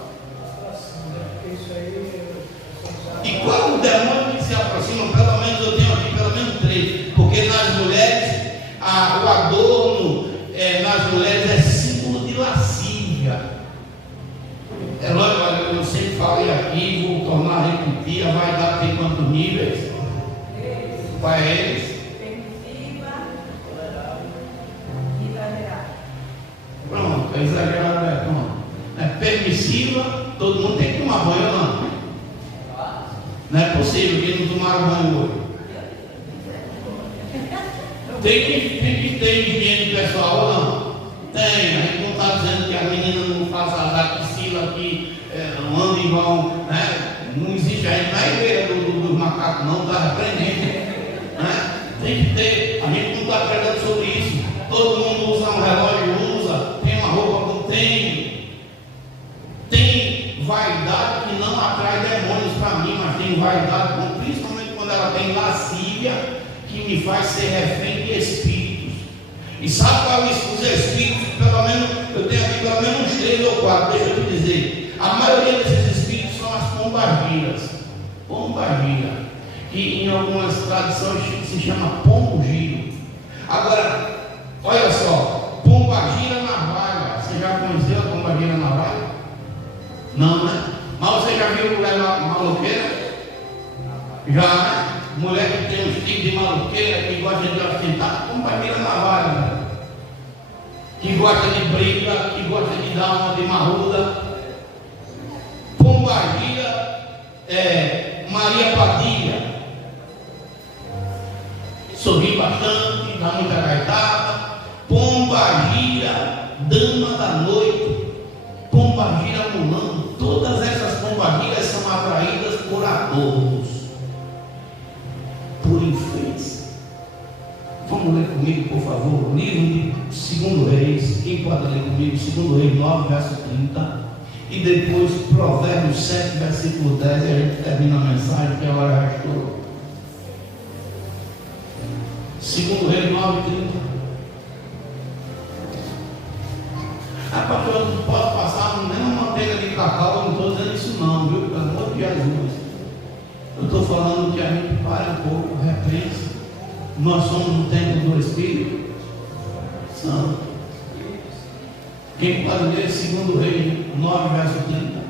E qual o demônio que se aproxima? Pelo menos eu tenho aqui pelo menos 3, porque nas mulheres, o adorno nas mulheres é símbolo de lascívia. É lógico, eu sempre falei aqui, vou tornar a repetir: a vaidade tem quantos níveis? Para eles? Permissiva, exagerada. Pronto, exagerado é pronto. É permissiva, todo mundo tem que tomar banho, não. Não é possível que não tomaram banho hoje. Tem que ter higiene pessoal ou não? Tem, a gente não está dizendo que a menina não faça a piscina aqui, não anda igual, né? Não existe, a gente não é igreja dos macacos, não, está aprendendo, né? Tem que ter, a gente não está aprendendo sobre isso. Todo mundo usa um relógio, tem uma roupa como tem vaidade que não atrai demônios para mim, mas tem vaidade, principalmente quando ela tem lascívia, que me faz ser refém de espíritos. E sabe qual é os espíritos? Pelo menos, eu tenho aqui pelo menos uns 3 ou 4, deixa eu te dizer. A maioria desses espíritos são as pombagiras. Pombagira, que em algumas tradições se chama pombo-giro. Agora, olha só, pombagira navalha. Você já conheceu a pombagira navalha? Não, né? Mas você já viu mulher maloqueira? Já, né? Mulher que tem uns tipos de maloqueira, que gosta de ostentar, pombagira navalha. gosta de briga, que gosta de dar uma de marruda. Pombagira, Maria Padilha, sorri bastante, dá muita gaitada. Pombagira, dama da noite. Pombagira mulando. Todas essas pombagiras são atraídas por adornos, por enfeites. Vamos ler comigo, por favor, o livro de 2 Reis. Quem pode ler comigo? 2 Reis 9, verso 30. E depois Provérbios 7, versículo 10. E a gente termina a mensagem, que a hora já estourou. 2 Reis 9, 30. A pastora não pode passar nenhuma manteiga de cacau. Eu não estou dizendo isso não, viu? Pelo amor de Jesus. Eu estou falando que a gente para um pouco, repense. Nós somos um templo do Espírito Santo. Quem pode ler 2 Reis 9, verso 30?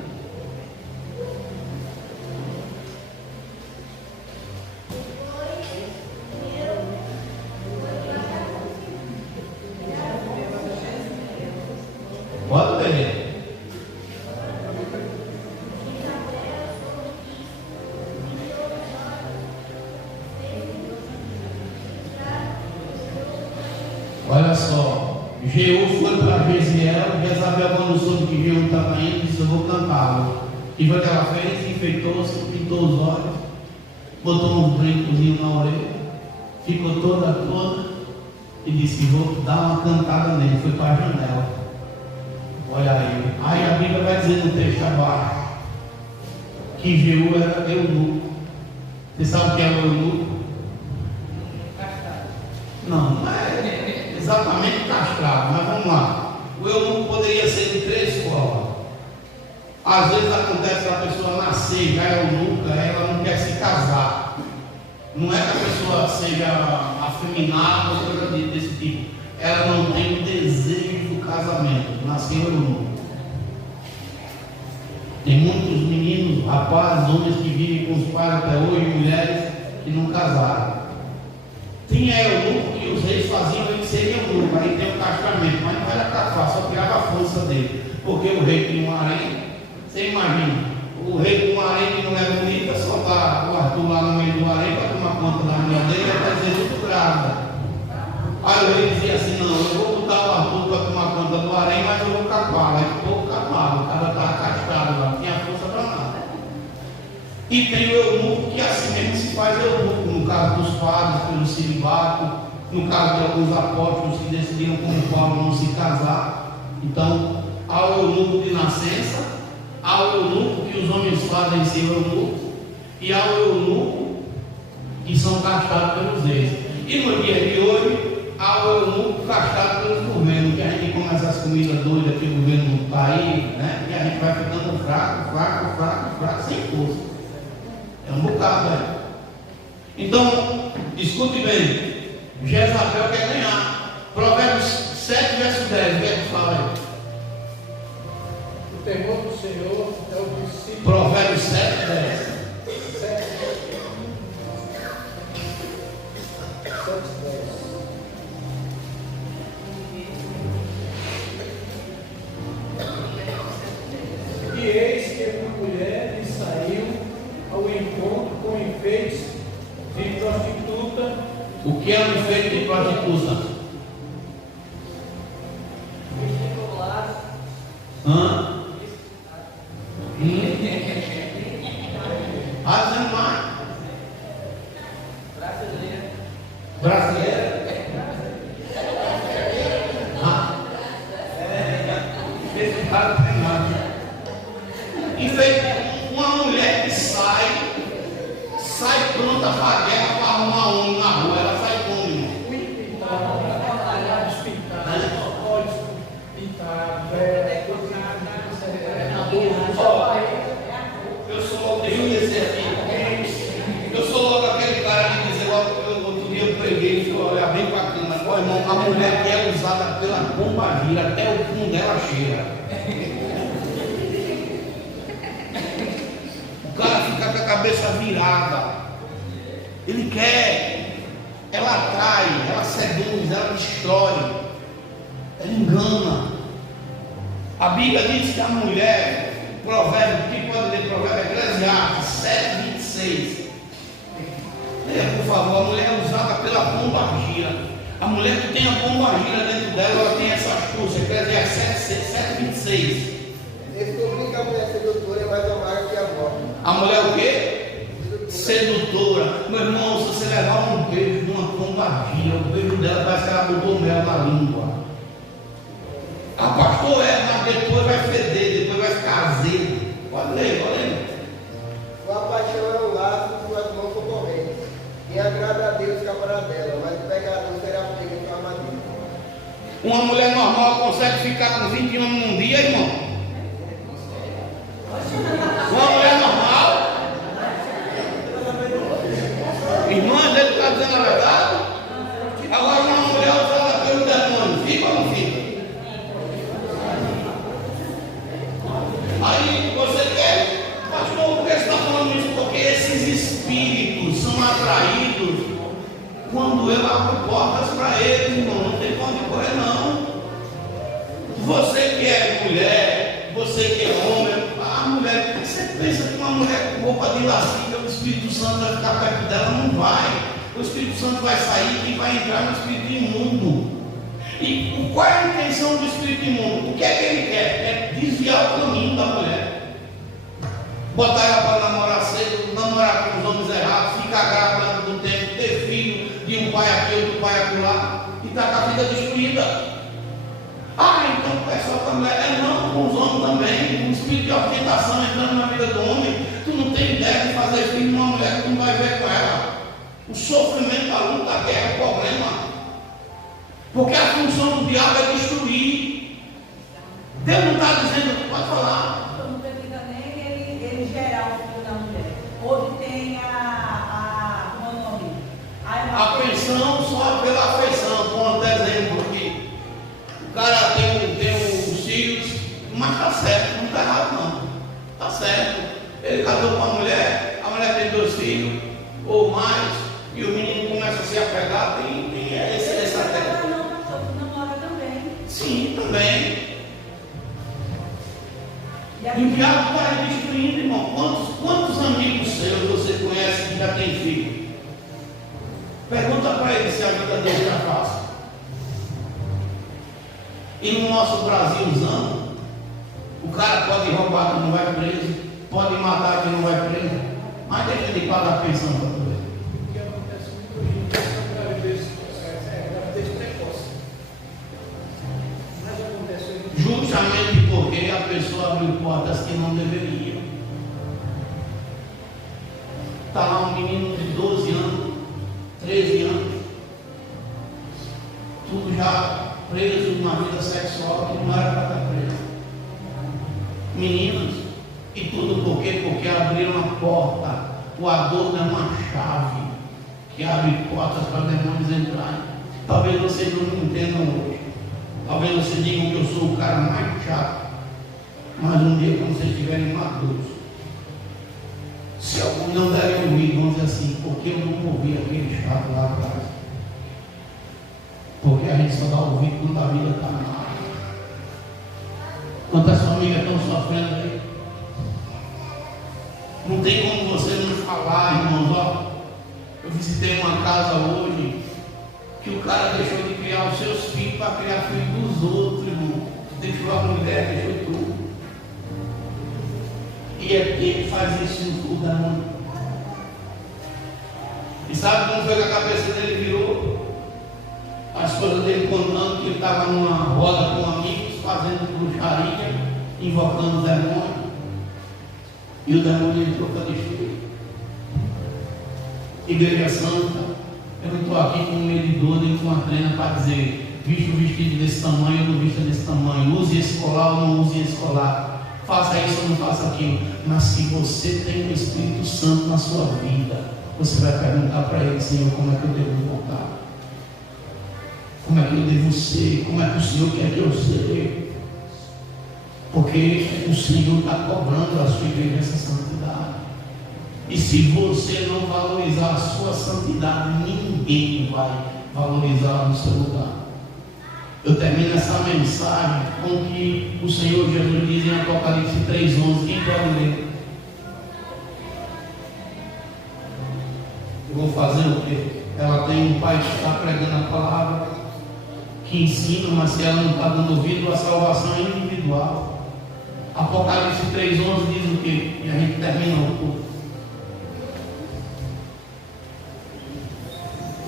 Pode ler. Olha só, Jeú foi para Jezreel. Jezabel, quando soube que Jeú estava indo, disse: eu vou cantá-lo. E foi o que ela fez, enfeitou-se, pintou os olhos, botou um brincozinho na orelha, ficou toda e disse: vou dar uma cantada nele. Foi para a janela. Olha aí. Aí a Bíblia vai dizer no texto abaixo que Jeú era eunuco. Você sabe o que é o eunuco? Não é exatamente castrado, mas vamos lá. O eunuco poderia ser de 3 formas. Às vezes acontece que a pessoa nascer já é eunuca, ela não quer se casar. Não é que a pessoa seja afeminada ou coisa desse tipo. Ela não tem o desejo do casamento. Nasceu eunuco. Tem muitos meninos, rapazes, homens que vivem com os pais até hoje, mulheres que não casaram. Tinha eunuco que os reis faziam ele ser eunuco, aí tem o castramento, mas não era cafar, só tirava a força dele. Porque o rei tinha um harém, você imagina, o rei com um harém que não é bonita, só dá o Arthur lá no meio do harém para tomar conta da mulher dele, até dizer tudo grávida. Aí o rei dizia assim: não, eu vou botar o Arthur para tomar conta do harém, mas eu vou capá-lo. Aí o povo capava, o cara estava castrado lá, tinha força para nada. E tem o eunuco que assim mesmo se faz eunuco, no caso dos padres, pelo celibato, no caso de alguns apóstolos que decidiram como Paulo não se casar. Então, há o eunuco de nascença, há o eunuco que os homens fazem ser eunuco, e há o eunuco que são castrados pelos reis. E no dia de hoje, há o eunuco castrado pelos governos, que a gente começa as comidas doidas que o governo está aí, né? E a gente vai ficando fraco, sem força. É um bocado, né? Então, escute bem. Jezabel quer ganhar. Provérbios 7, verso 10. O que é que fala aí? O temor do Senhor é o princípio. Provérbios 7, 10. 7, 10. E eis que uma mulher lhe saiu ao encontro com enfeites de prostituta. O que é um enfeite de prostituta? Hã? Dizendo mais. Brasileira? Esse cara tem nada. Enfeite, uma mulher que sai pronta para a guerra, para arrumar um na rua, ela sai como? Eu sou logo, deixa eu descer aqui. Eu sou logo aquele cara que diz, outro dia eu preguei e falei: olha, bem bacana, irmão, a mulher que é usada pela pombagira, até o fundo dela cheira. O cara fica com a cabeça virada. Ele quer, ela atrai, ela seduz, ela destrói. É engana. A Bíblia diz que a mulher, provérbio, quem pode ler provérbio? Eclesiastes 7:26. Leia, por favor. A mulher é usada pela pombagira. A mulher que tem a pombagira dentro dela, ela tem essa astúcia. Eclesiastes 7:26. Descobri que a mulher sedutora é mais amarga que a morte. A mulher o quê? Sedutora. Meu irmão, se você levar um beijo de uma pombagira, o beijo dela vai ser ela botou mel na língua. A pastor mas depois vai feder, depois vai ficar azedo. Pode ler, pode ler. Sua paixão é um laço, suas mãos são correntes. Quem agrada a Deus escapará dela, mas o pecador será pego em sua armadilha. Uma mulher normal consegue ficar com 20 homens num dia, irmão? Uma mulher normal? Irmã, ele está dizendo a verdade? Agora uma mulher usada pelo demônio, fica ou não fica? Aí você quer, pastor, por que você está falando isso? Porque esses espíritos são atraídos quando eu abro portas para eles, irmão. Não tem como correr, não. Você que é mulher, você que é homem, a mulher, você pensa que uma mulher com roupa de lasciva, o Espírito Santo vai ficar perto dela? Não vai. O Espírito Santo vai sair e vai entrar no Espírito imundo. E qual é a intenção do Espírito imundo? O que é que ele quer? É desviar o caminho da mulher. Botar ela para namorar cedo, namorar com os homens errados, ficar grávida do tempo, ter filho de um pai aqui, outro pai acolá, e estar com a vida destruída. Então o pessoal da mulher, não, com os homens também, um espírito de ostentação entrando na vida do homem. Tu não tem ideia de fazer filho de uma mulher que tu não vai ver com ela. O sofrimento, a luta, a guerra, o problema. Porque a função do diabo é destruir. Deus não está dizendo, pode falar. Não precisa nem ele gerar o filho da mulher. Hoje tem a pensão só pela afeição. Por exemplo, aqui. O cara tem os filhos, mas está certo, não está errado não. Está certo. Ele casou com a mulher tem 2 filhos ou mais, e o menino começa a se apegar, tem essa terra. Namora também. Sim, também. E o diabo está destruindo, irmão. Quantos amigos seus você conhece que já tem filho? Pergunta para ele se a vida dele está fácil. E no nosso Brasilzão, o cara pode roubar que não vai preso, pode matar que não vai preso, mas deixa ele pagar a pensão para tu ver. O que acontece muito hoje em dia é gravidez precoce. Mas acontece hoje. Justamente porque a pessoa abriu portas que não deveria. Está lá um menino de 12 anos, 13 anos, tudo já preso na vida sexual que não era para estar preso. Meninas, e tudo por quê? Porque abriram a porta. O adulto é uma chave que abre portas para demônios entrarem. Talvez vocês não me entendam hoje. Talvez vocês digam que eu sou o cara mais chato. Mas um dia, quando vocês estiverem maduros, se algum não derem ouvido, vão dizer assim, porque eu não ouvi aquele chato lá atrás. Porque a gente só dá ouvido quando a vida está mal. Quantas famílias estão sofrendo aí? Não tem como você não falar, irmãos. Ó, eu visitei uma casa hoje que o cara deixou de criar os seus filhos para criar filhos dos outros, irmão. Deixou a mulher, deixou tudo. E é porque ele faz isso em tudo, irmão. E sabe como foi que a cabeça dele virou? A esposa dele contando que ele estava numa roda com amigos, fazendo bruxaria, invocando o demônio. E o demônio entrou para destruir. Igreja Santa, eu não estou aqui com um medidor nem com uma treina para dizer, viste o vestido desse tamanho ou não vista desse tamanho, use esse colar ou não use esse colar, faça isso ou não faça aquilo. Mas se você tem o Espírito Santo na sua vida, você vai perguntar para ele, Senhor, como é que eu devo voltar? Como é que eu devo ser? Como é que o Senhor quer que eu seja? Porque o Senhor está cobrando a sua igreja essa santidade. E se você não valorizar a sua santidade, ninguém vai valorizar no seu lugar. Eu termino essa mensagem com o que o Senhor Jesus diz em Apocalipse 3:11. Quem pode ler? Eu vou fazer o quê? Ela tem um pai que está pregando a palavra, que ensina, mas se ela não está dando ouvido, a salvação é individual. Apocalipse 3:11 diz o quê? E a gente termina o culto.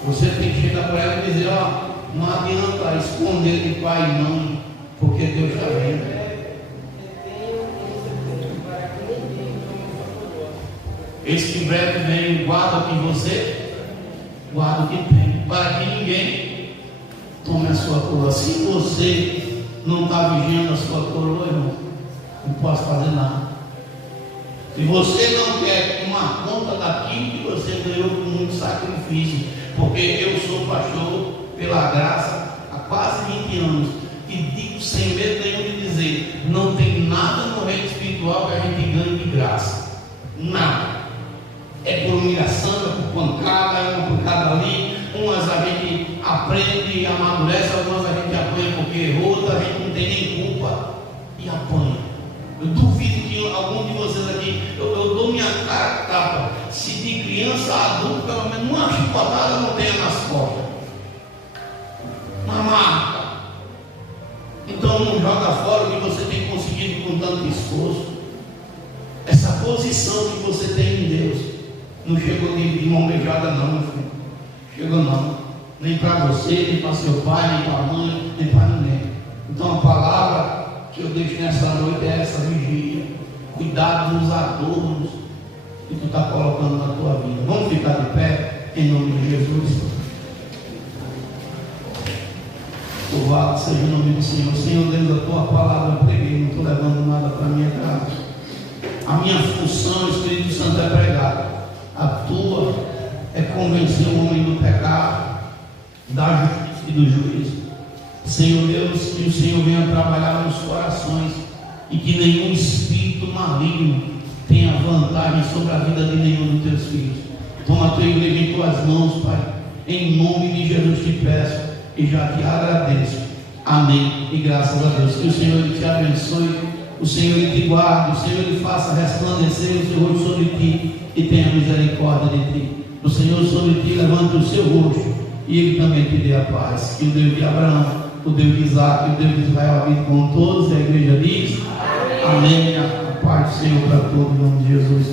Você tem que chegar para ela e dizer, ó, não adianta esconder de pai e mãe, porque Deus está vendo. Esse que breve vem, guarda o que você, guarda o que tem, para que ninguém tome a sua coroa. Se você não está vigiando a sua coroa, irmão, não posso fazer nada. Se você não quer tomar conta daquilo que você ganhou com muito sacrifício, porque eu sou pastor pela graça há quase 20 anos e digo sem medo nenhum de dizer, não tem nada no reino espiritual que a gente ganhe de graça, nada. É por humilhação, é por pancada, é uma pancada ali, umas a gente aprende e amadurece, algumas a gente apanha porque errou, outra a gente não tem nem culpa e apanha. Eu duvido que algum de vocês aqui, eu dou minha cara tapa, se de criança a adulto, pelo menos uma chicotada não tenha nas costas, uma marca. Então não joga fora o que você tem conseguido com tanto esforço. Essa posição que você tem em Deus não chegou de mão beijada não, meu filho. Chegou não. Nem para você, nem para seu pai, nem para a mãe, nem para ninguém. Então a palavra que eu deixo nessa noite é essa vigia. Cuidado dos adornos que tu está colocando na tua vida. Vamos ficar de pé em nome de Jesus. Louvado seja o nome do Senhor. Senhor, dentro da tua palavra eu preguei, não estou levando nada para a minha casa. A minha função, o Espírito Santo, é pregar. A tua é convencer o homem do pecado, da justiça e do juízo. Senhor Deus, que o Senhor venha trabalhar nos corações e que nenhum espírito maligno tenha vantagem sobre a vida de nenhum dos teus filhos. Toma a tua igreja em tuas mãos, Pai. Em nome de Jesus te peço e já te agradeço. Amém. E graças a Deus. Que o Senhor te abençoe, o Senhor te guarde, o Senhor te faça resplandecer o seu rosto sobre ti e tenha misericórdia de ti. O Senhor sobre ti levanta o seu rosto e Ele também te dê a paz. Que o Deus de Abraão, o Deus de Isaac, o Deus de Israel habite com todos. E a igreja diz: Amém. A paz do Senhor para todos, em nome de Jesus.